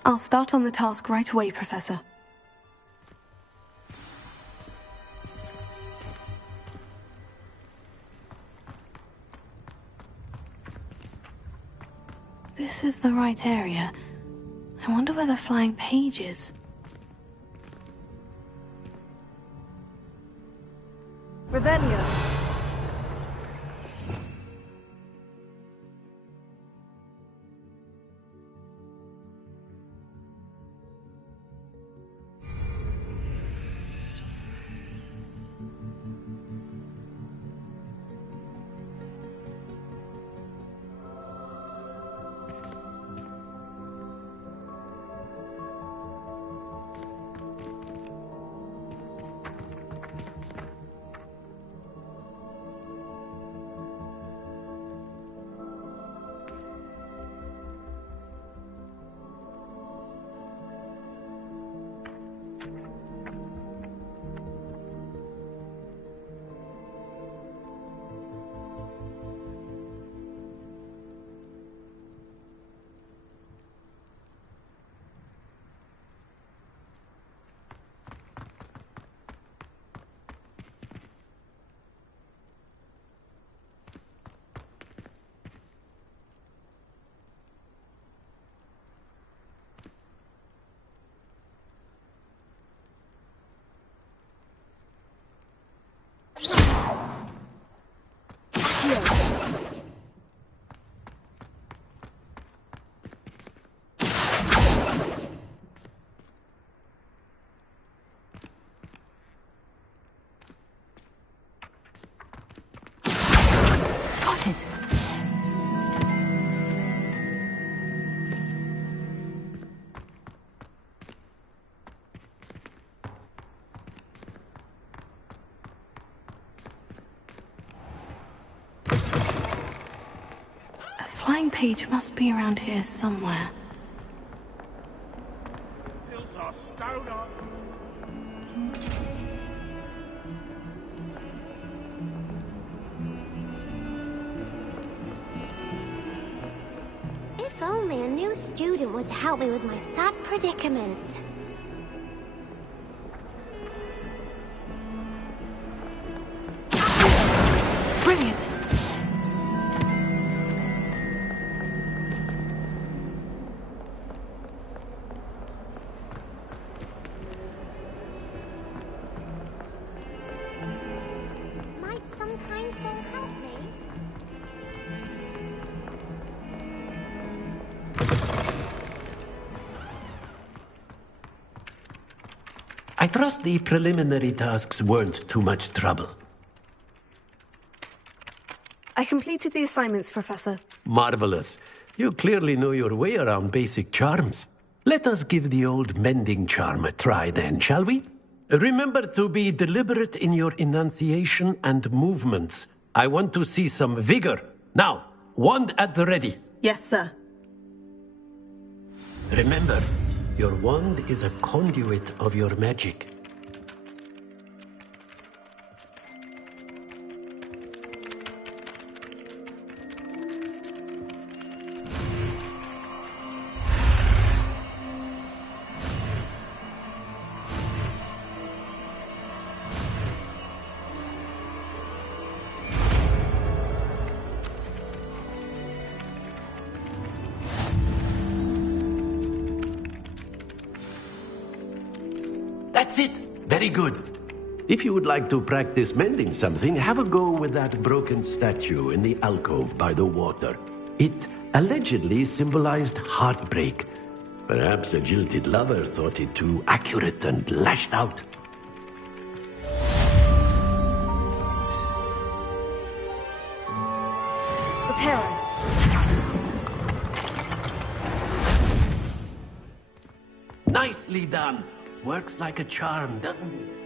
I'll start on the task right away, Professor. This is the right area. I wonder where the flying page is. Revelio. Flying page must be around here somewhere. If only a new student would help me with my sad predicament. Brilliant! I trust the preliminary tasks weren't too much trouble. I completed the assignments, Professor. Marvelous. You clearly know your way around basic charms. Let us give the old mending charm a try then, shall we? Remember to be deliberate in your enunciation and movements. I want to see some vigor. Now, wand at the ready. Yes, sir. Remember, your wand is a conduit of your magic. That's it. Very good. If you would like to practice mending something, have a go with that broken statue in the alcove by the water. It allegedly symbolized heartbreak. Perhaps a jilted lover thought it too accurate and lashed out. Reparo. Nicely done. Works like a charm, doesn't it?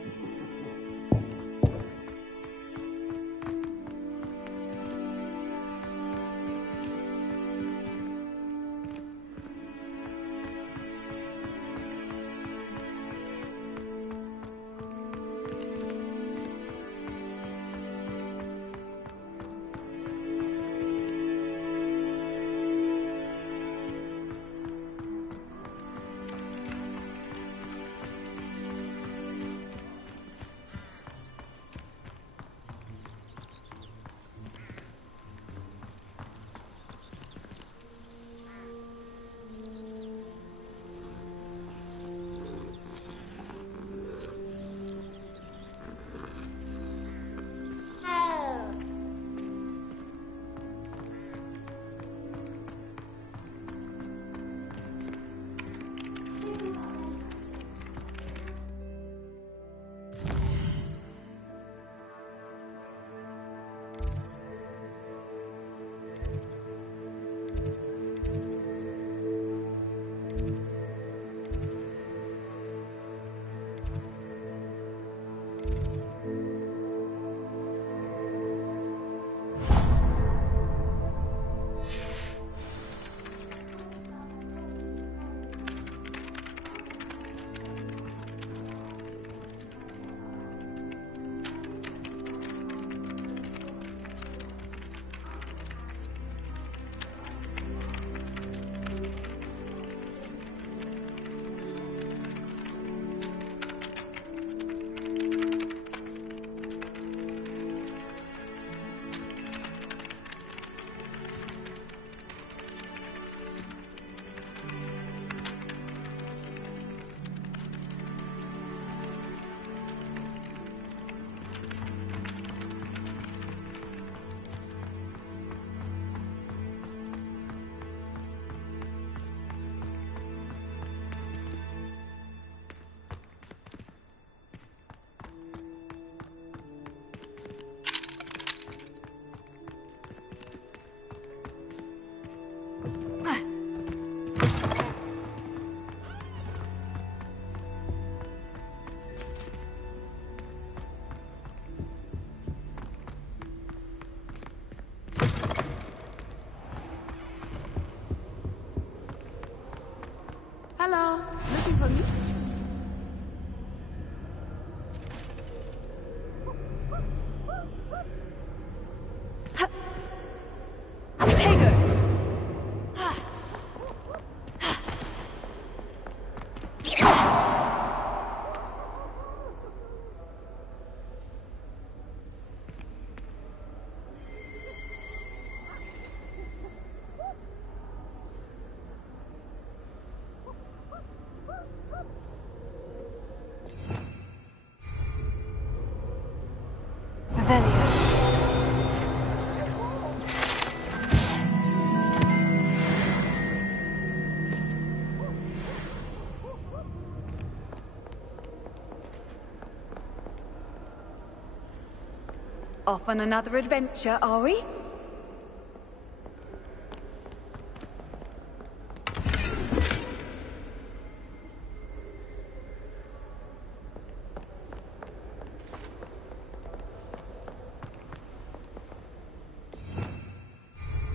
Off on another adventure, are we?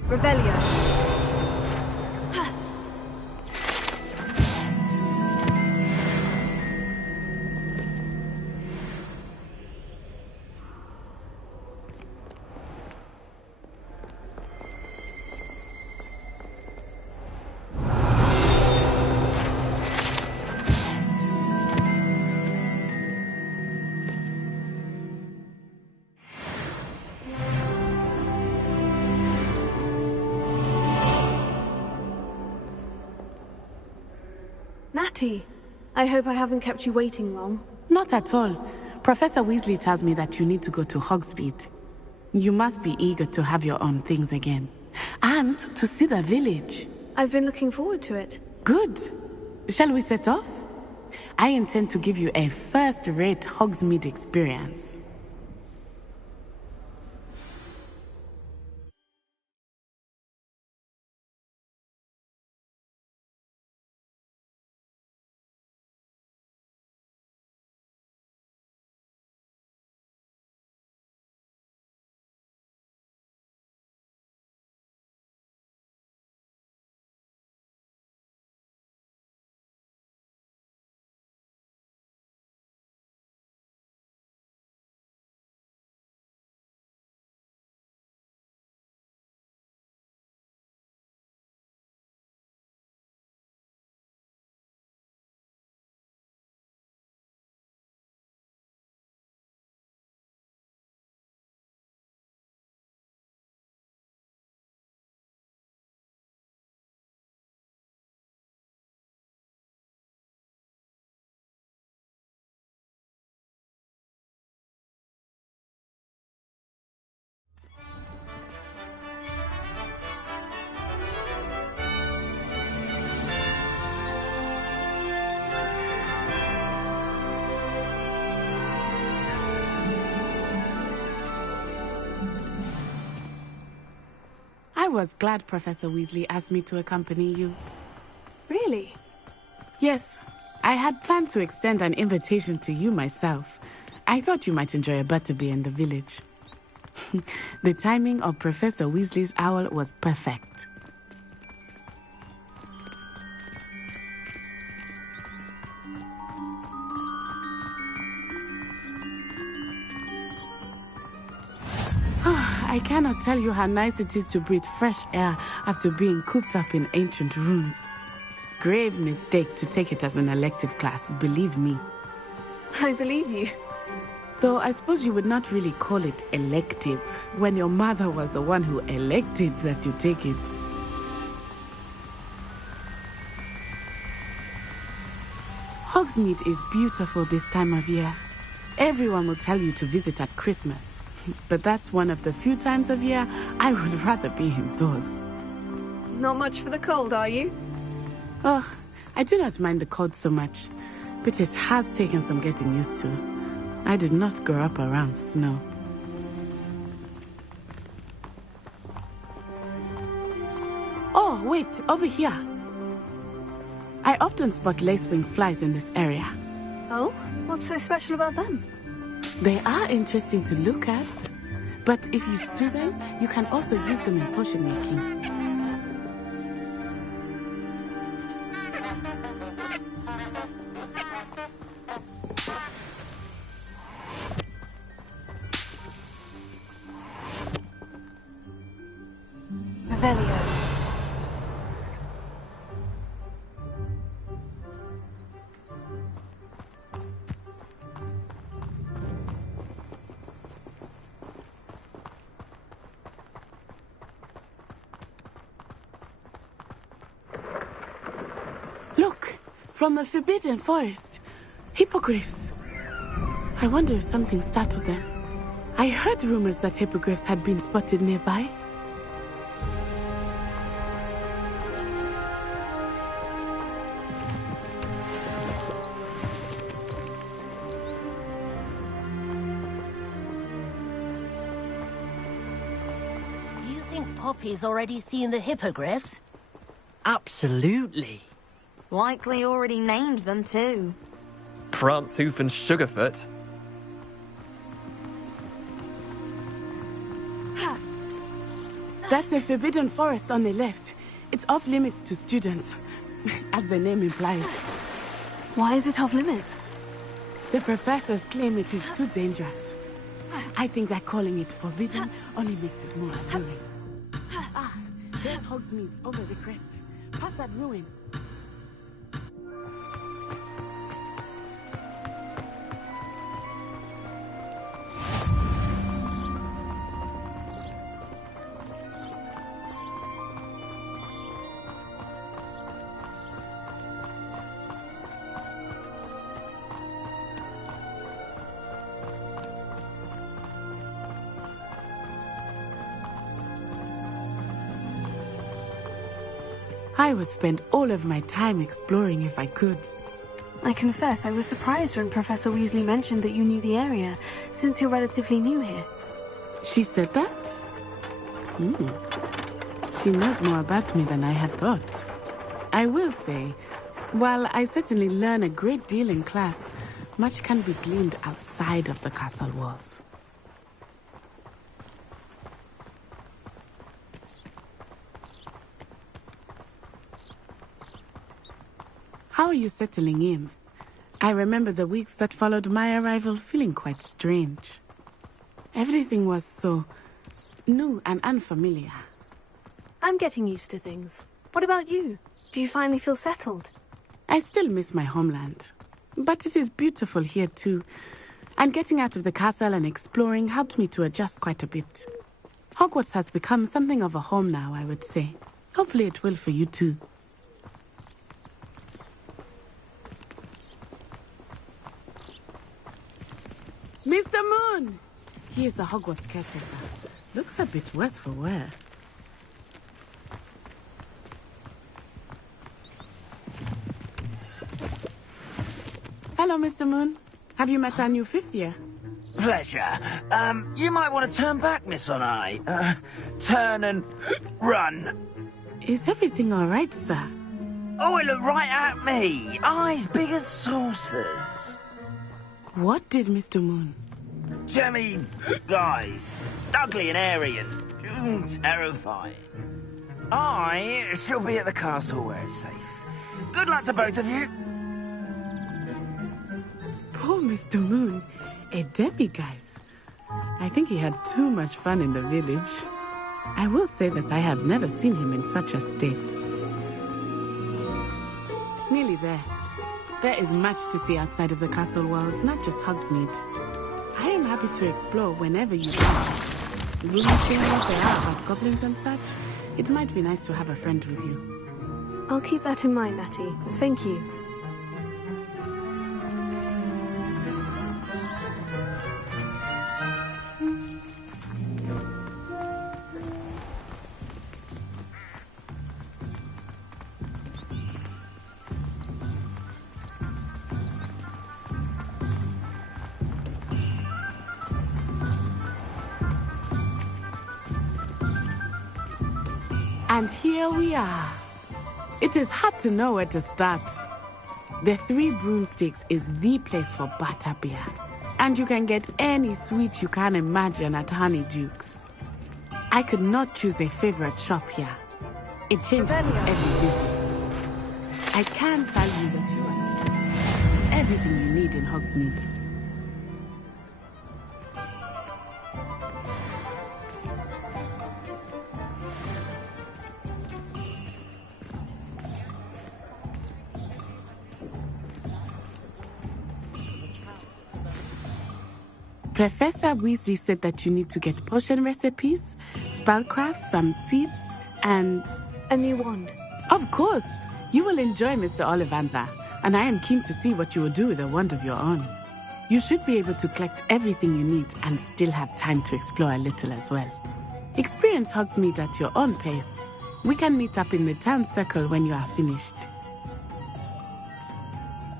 Revelio. Natty, I hope I haven't kept you waiting long. Not at all. Professor Weasley tells me that you need to go to Hogsmeade. You must be eager to have your own things again. And to see the village. I've been looking forward to it. Good. Shall we set off? I intend to give you a first-rate Hogsmeade experience. I was glad Professor Weasley asked me to accompany you. Really? Yes. I had planned to extend an invitation to you myself. I thought you might enjoy a butterbeer in the village. The timing of Professor Weasley's owl was perfect. I cannot tell you how nice it is to breathe fresh air after being cooped up in ancient rooms. Grave mistake to take it as an elective class, believe me. I believe you. Though I suppose you would not really call it elective when your mother was the one who elected that you take it. Hogsmeade is beautiful this time of year. Everyone will tell you to visit at Christmas. But that's one of the few times of year I would rather be indoors. Not much for the cold, are you? Oh, I do not mind the cold so much, but it has taken some getting used to. I did not grow up around snow. Oh, wait, over here. I often spot lacewing flies in this area. Oh? What's so special about them? They are interesting to look at, but if you stew them, you can also use them in potion making. Revelio. Look, from the Forbidden Forest. Hippogriffs. I wonder if something startled them. I heard rumors that hippogriffs had been spotted nearby. Poppy's already seen the hippogriffs? Absolutely. Likely already named them too. Prance, Hoof, and Sugarfoot. That's the Forbidden Forest on the left. It's off limits to students, as the name implies. Why is it off limits? The professors claim it is too dangerous. I think that calling it forbidden only makes it more alluring. Ah, there's Hogsmeade over the crest. Past that ruin. I would spend all of my time exploring if I could. I confess, I was surprised when Professor Weasley mentioned that you knew the area, since you're relatively new here. She said that? She knows more about me than I had thought. I will say, while I certainly learn a great deal in class, much can be gleaned outside of the castle walls. How are you settling in? I remember the weeks that followed my arrival feeling quite strange. Everything was so new and unfamiliar. I'm getting used to things. What about you? Do you finally feel settled? I still miss my homeland, but it is beautiful here too. And getting out of the castle and exploring helped me to adjust quite a bit. Hogwarts has become something of a home now, I would say. Hopefully it will for you too. Mr. Moon! He is the Hogwarts caretaker. Looks a bit worse for wear. Hello, Mr. Moon. Have you met our new fifth year? Pleasure. You might want to turn back, Miss Onai. Turn and run. Is everything all right, sir? Oh, it looked right at me. Eyes big as saucers. What did Mr. Moon? Jemmy guys. Ugly and airy and terrifying. I shall be at the castle where it's safe. Good luck to both of you. Poor Mr. Moon. A demiguise. I think he had too much fun in the village. I will say that I have never seen him in such a state. Nearly there. There is much to see outside of the castle walls, not just Hogsmeade. I am happy to explore whenever you want. Will you think what there are about goblins and such? It might be nice to have a friend with you. I'll keep that in mind, Natty. Thank you. And here we are. It is hard to know where to start. The Three Broomsticks is the place for butterbeer. And you can get any sweet you can imagine at Honeydukes. I could not choose a favorite shop here. It changes every visit. I can tell you that you are everything you need in Hogsmeade. Professor Weasley said that you need to get potion recipes, spellcrafts, some seeds, and... a new wand. Of course! You will enjoy Mr. Ollivander, and I am keen to see what you will do with a wand of your own. You should be able to collect everything you need and still have time to explore a little as well. Experience Hogsmeade at your own pace. We can meet up in the town circle when you are finished.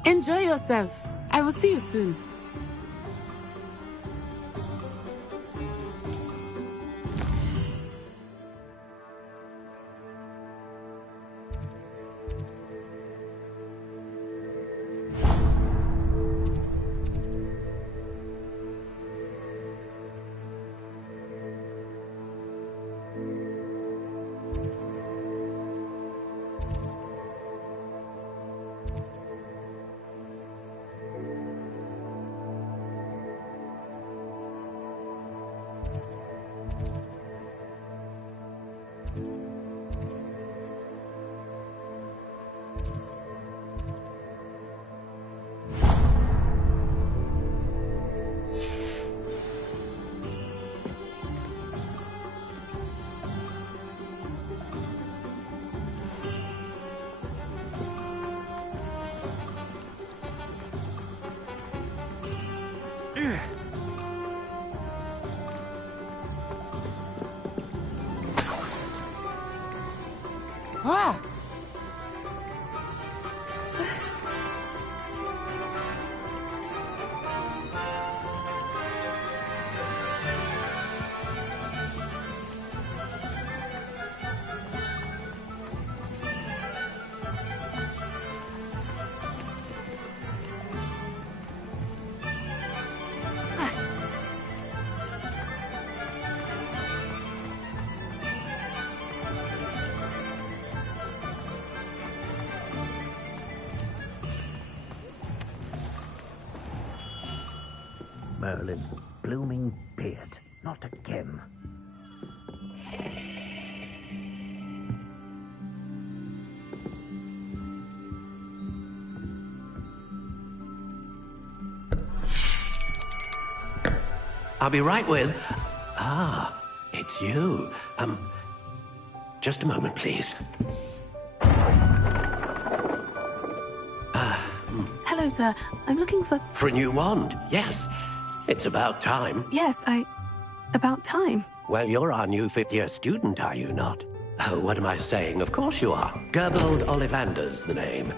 Enjoy yourself. I will see you soon. Ah! Merlin's blooming beard. Not again. I'll be right with... Ah, it's you. Just a moment, please. Hello, sir. I'm looking for... For a new wand, yes. It's about time. Yes, about time. Well, you're our new fifth-year student, are you not? Oh, what am I saying? Of course you are. Gerbold Ollivander's the name.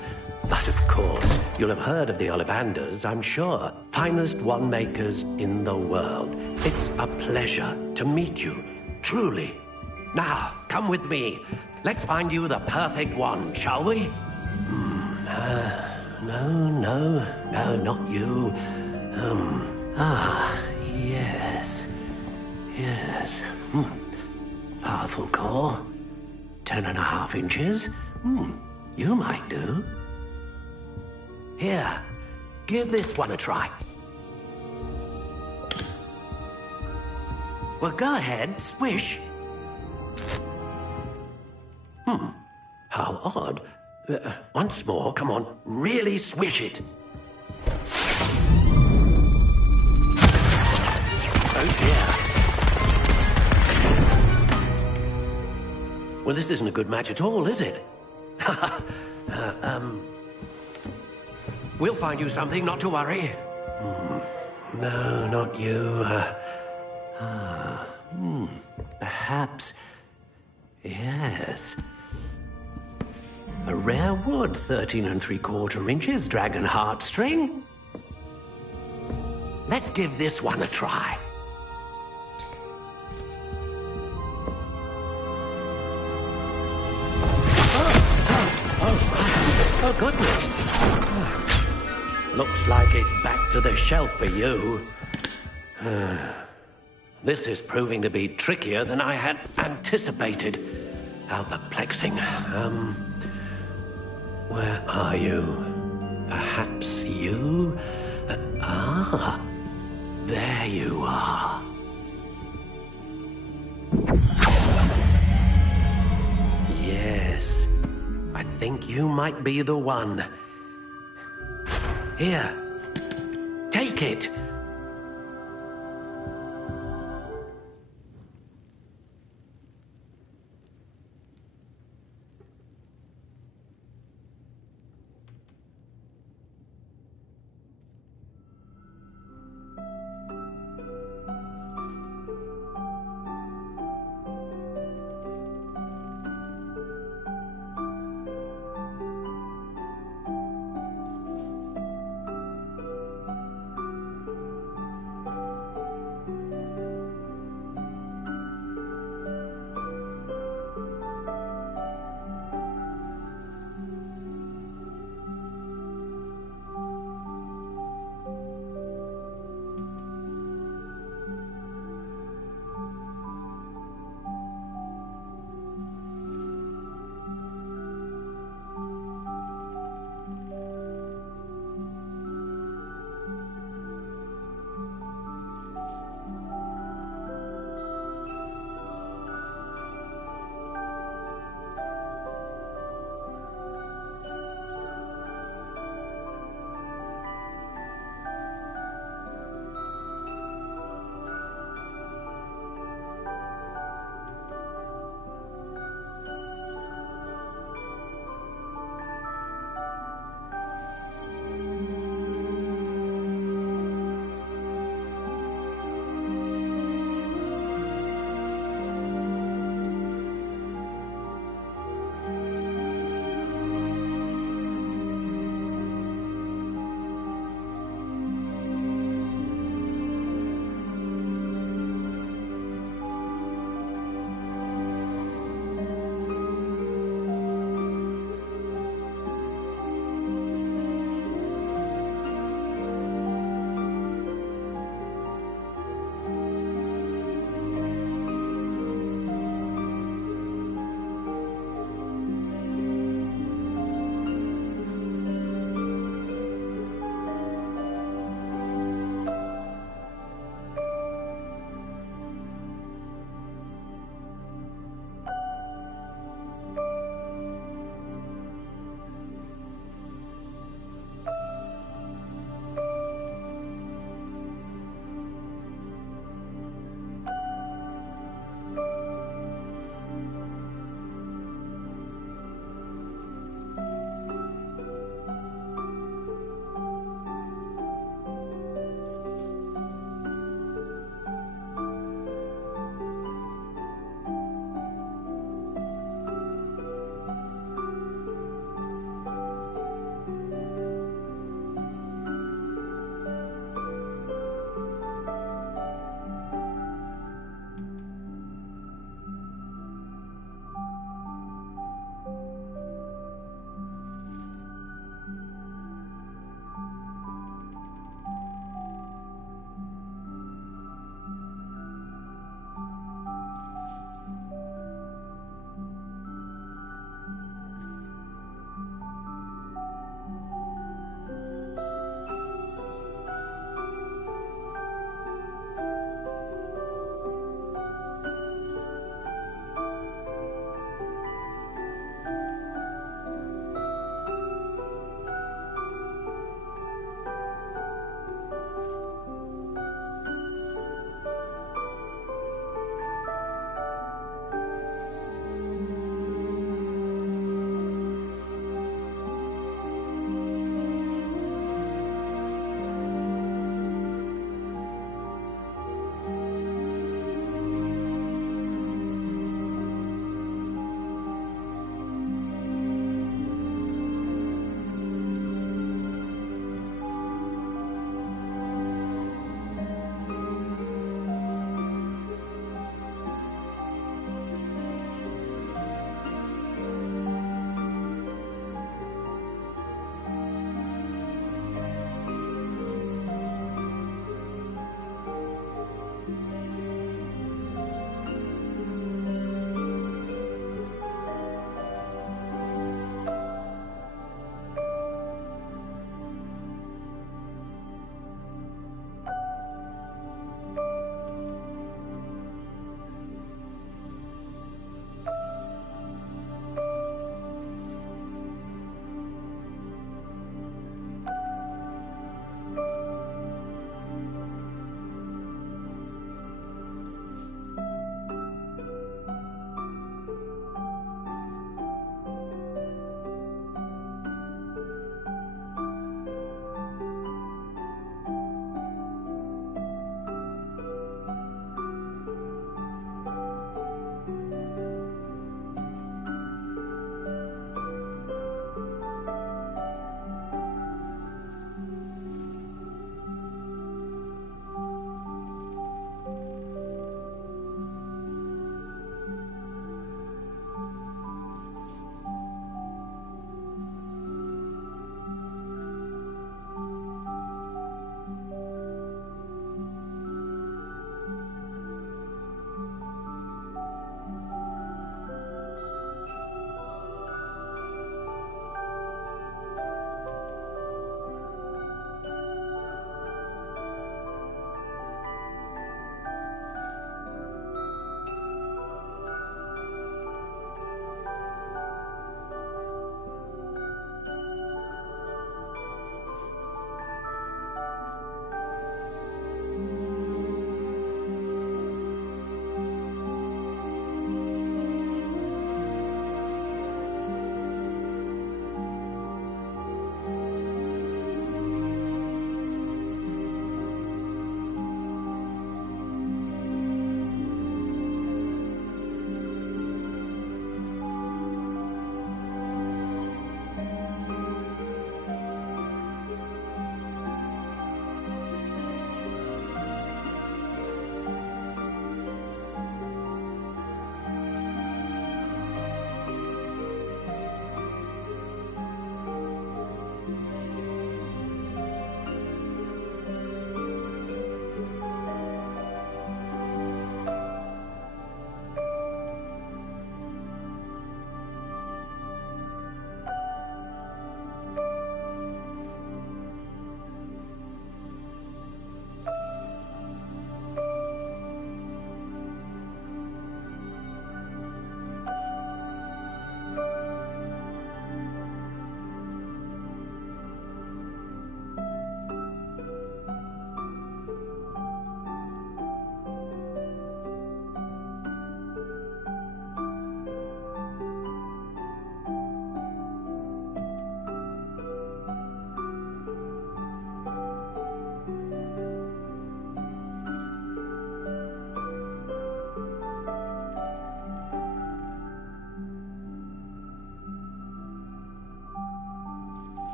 But of course, you'll have heard of the Ollivanders, I'm sure. Finest wand makers in the world. It's a pleasure to meet you, truly. Now, come with me. Let's find you the perfect wand, shall we? No, not you. Yes. Powerful core. 10.5 inches. You might do. Here, give this one a try. Well, go ahead, swish. How odd. Once more, come on, really swish it. Oh dear. Well, this isn't a good match at all, is it? We'll find you something, not to worry. No, not you. Perhaps... Yes. A rare wood, 13 3/4 inches, dragon heartstring. Let's give this one a try. Oh, goodness. Looks like it's back to the shelf for you. This is proving to be trickier than I had anticipated. How perplexing. Where are you? Perhaps you? There you are. Yes, I think you might be the one. Here, take it.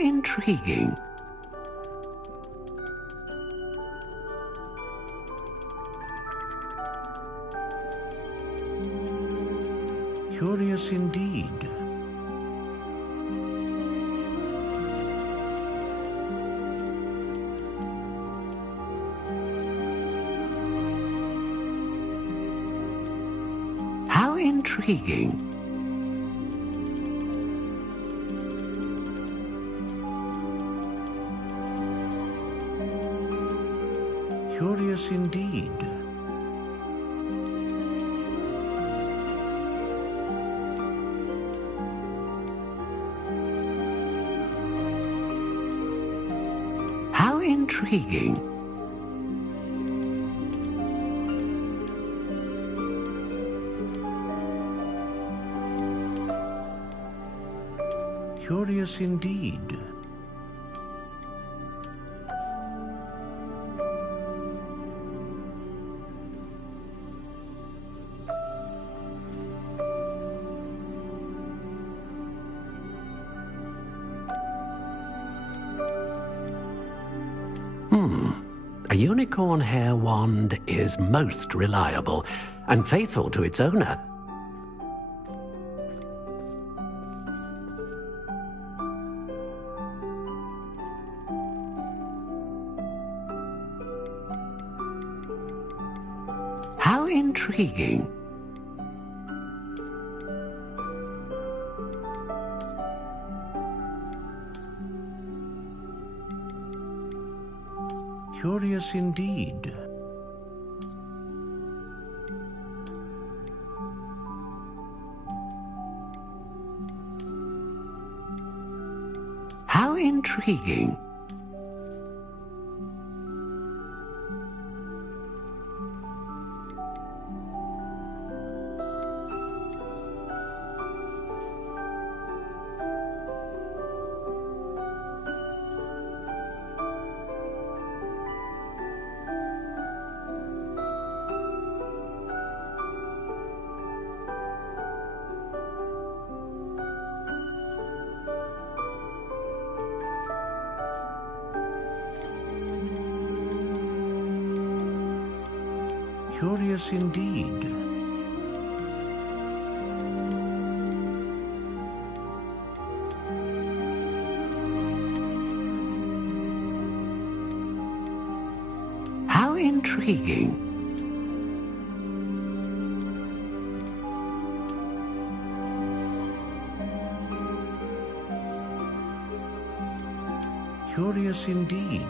intriguing. Curious indeed. How intriguing. Curious indeed. How intriguing. Curious indeed. A unicorn hair wand is most reliable and faithful to its owner. How intriguing. Curious indeed. How intriguing. Curious indeed. How intriguing. Curious indeed.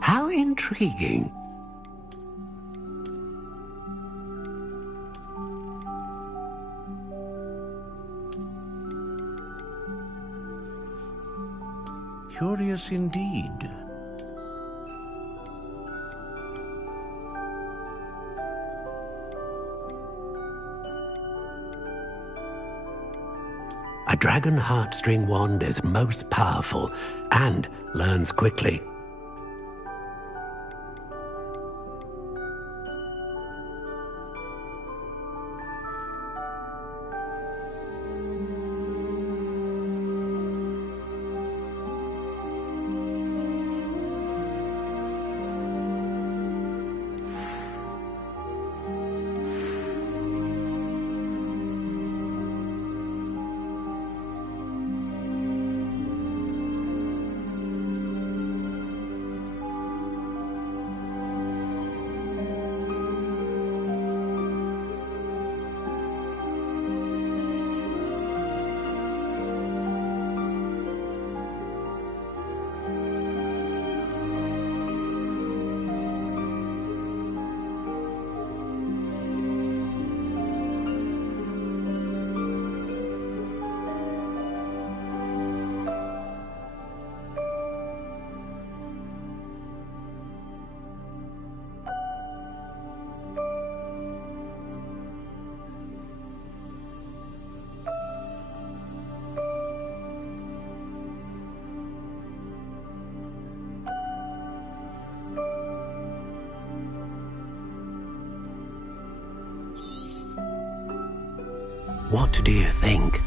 How intriguing. Curious indeed. A dragon heartstring wand is most powerful and learns quickly. What do you think?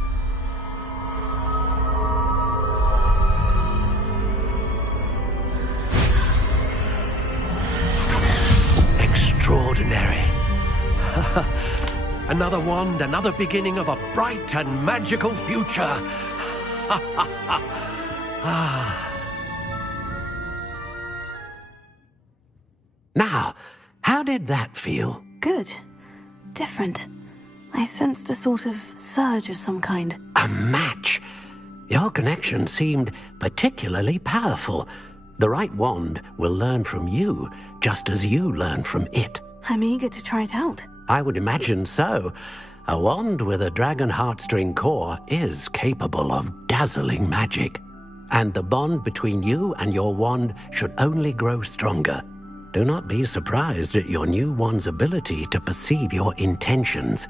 Extraordinary. Another wand, another beginning of a bright and magical future. Now, how did that feel? Good. Different. I sensed a sort of surge of some kind. A match. Your connection seemed particularly powerful. The right wand will learn from you, just as you learn from it. I'm eager to try it out. I would imagine so. A wand with a dragon heartstring core is capable of dazzling magic. And the bond between you and your wand should only grow stronger. Do not be surprised at your new wand's ability to perceive your intentions,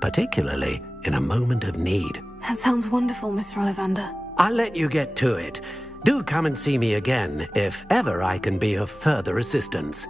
particularly in a moment of need. That sounds wonderful, Mr. Ollivander. I'll let you get to it. Do come and see me again if ever I can be of further assistance.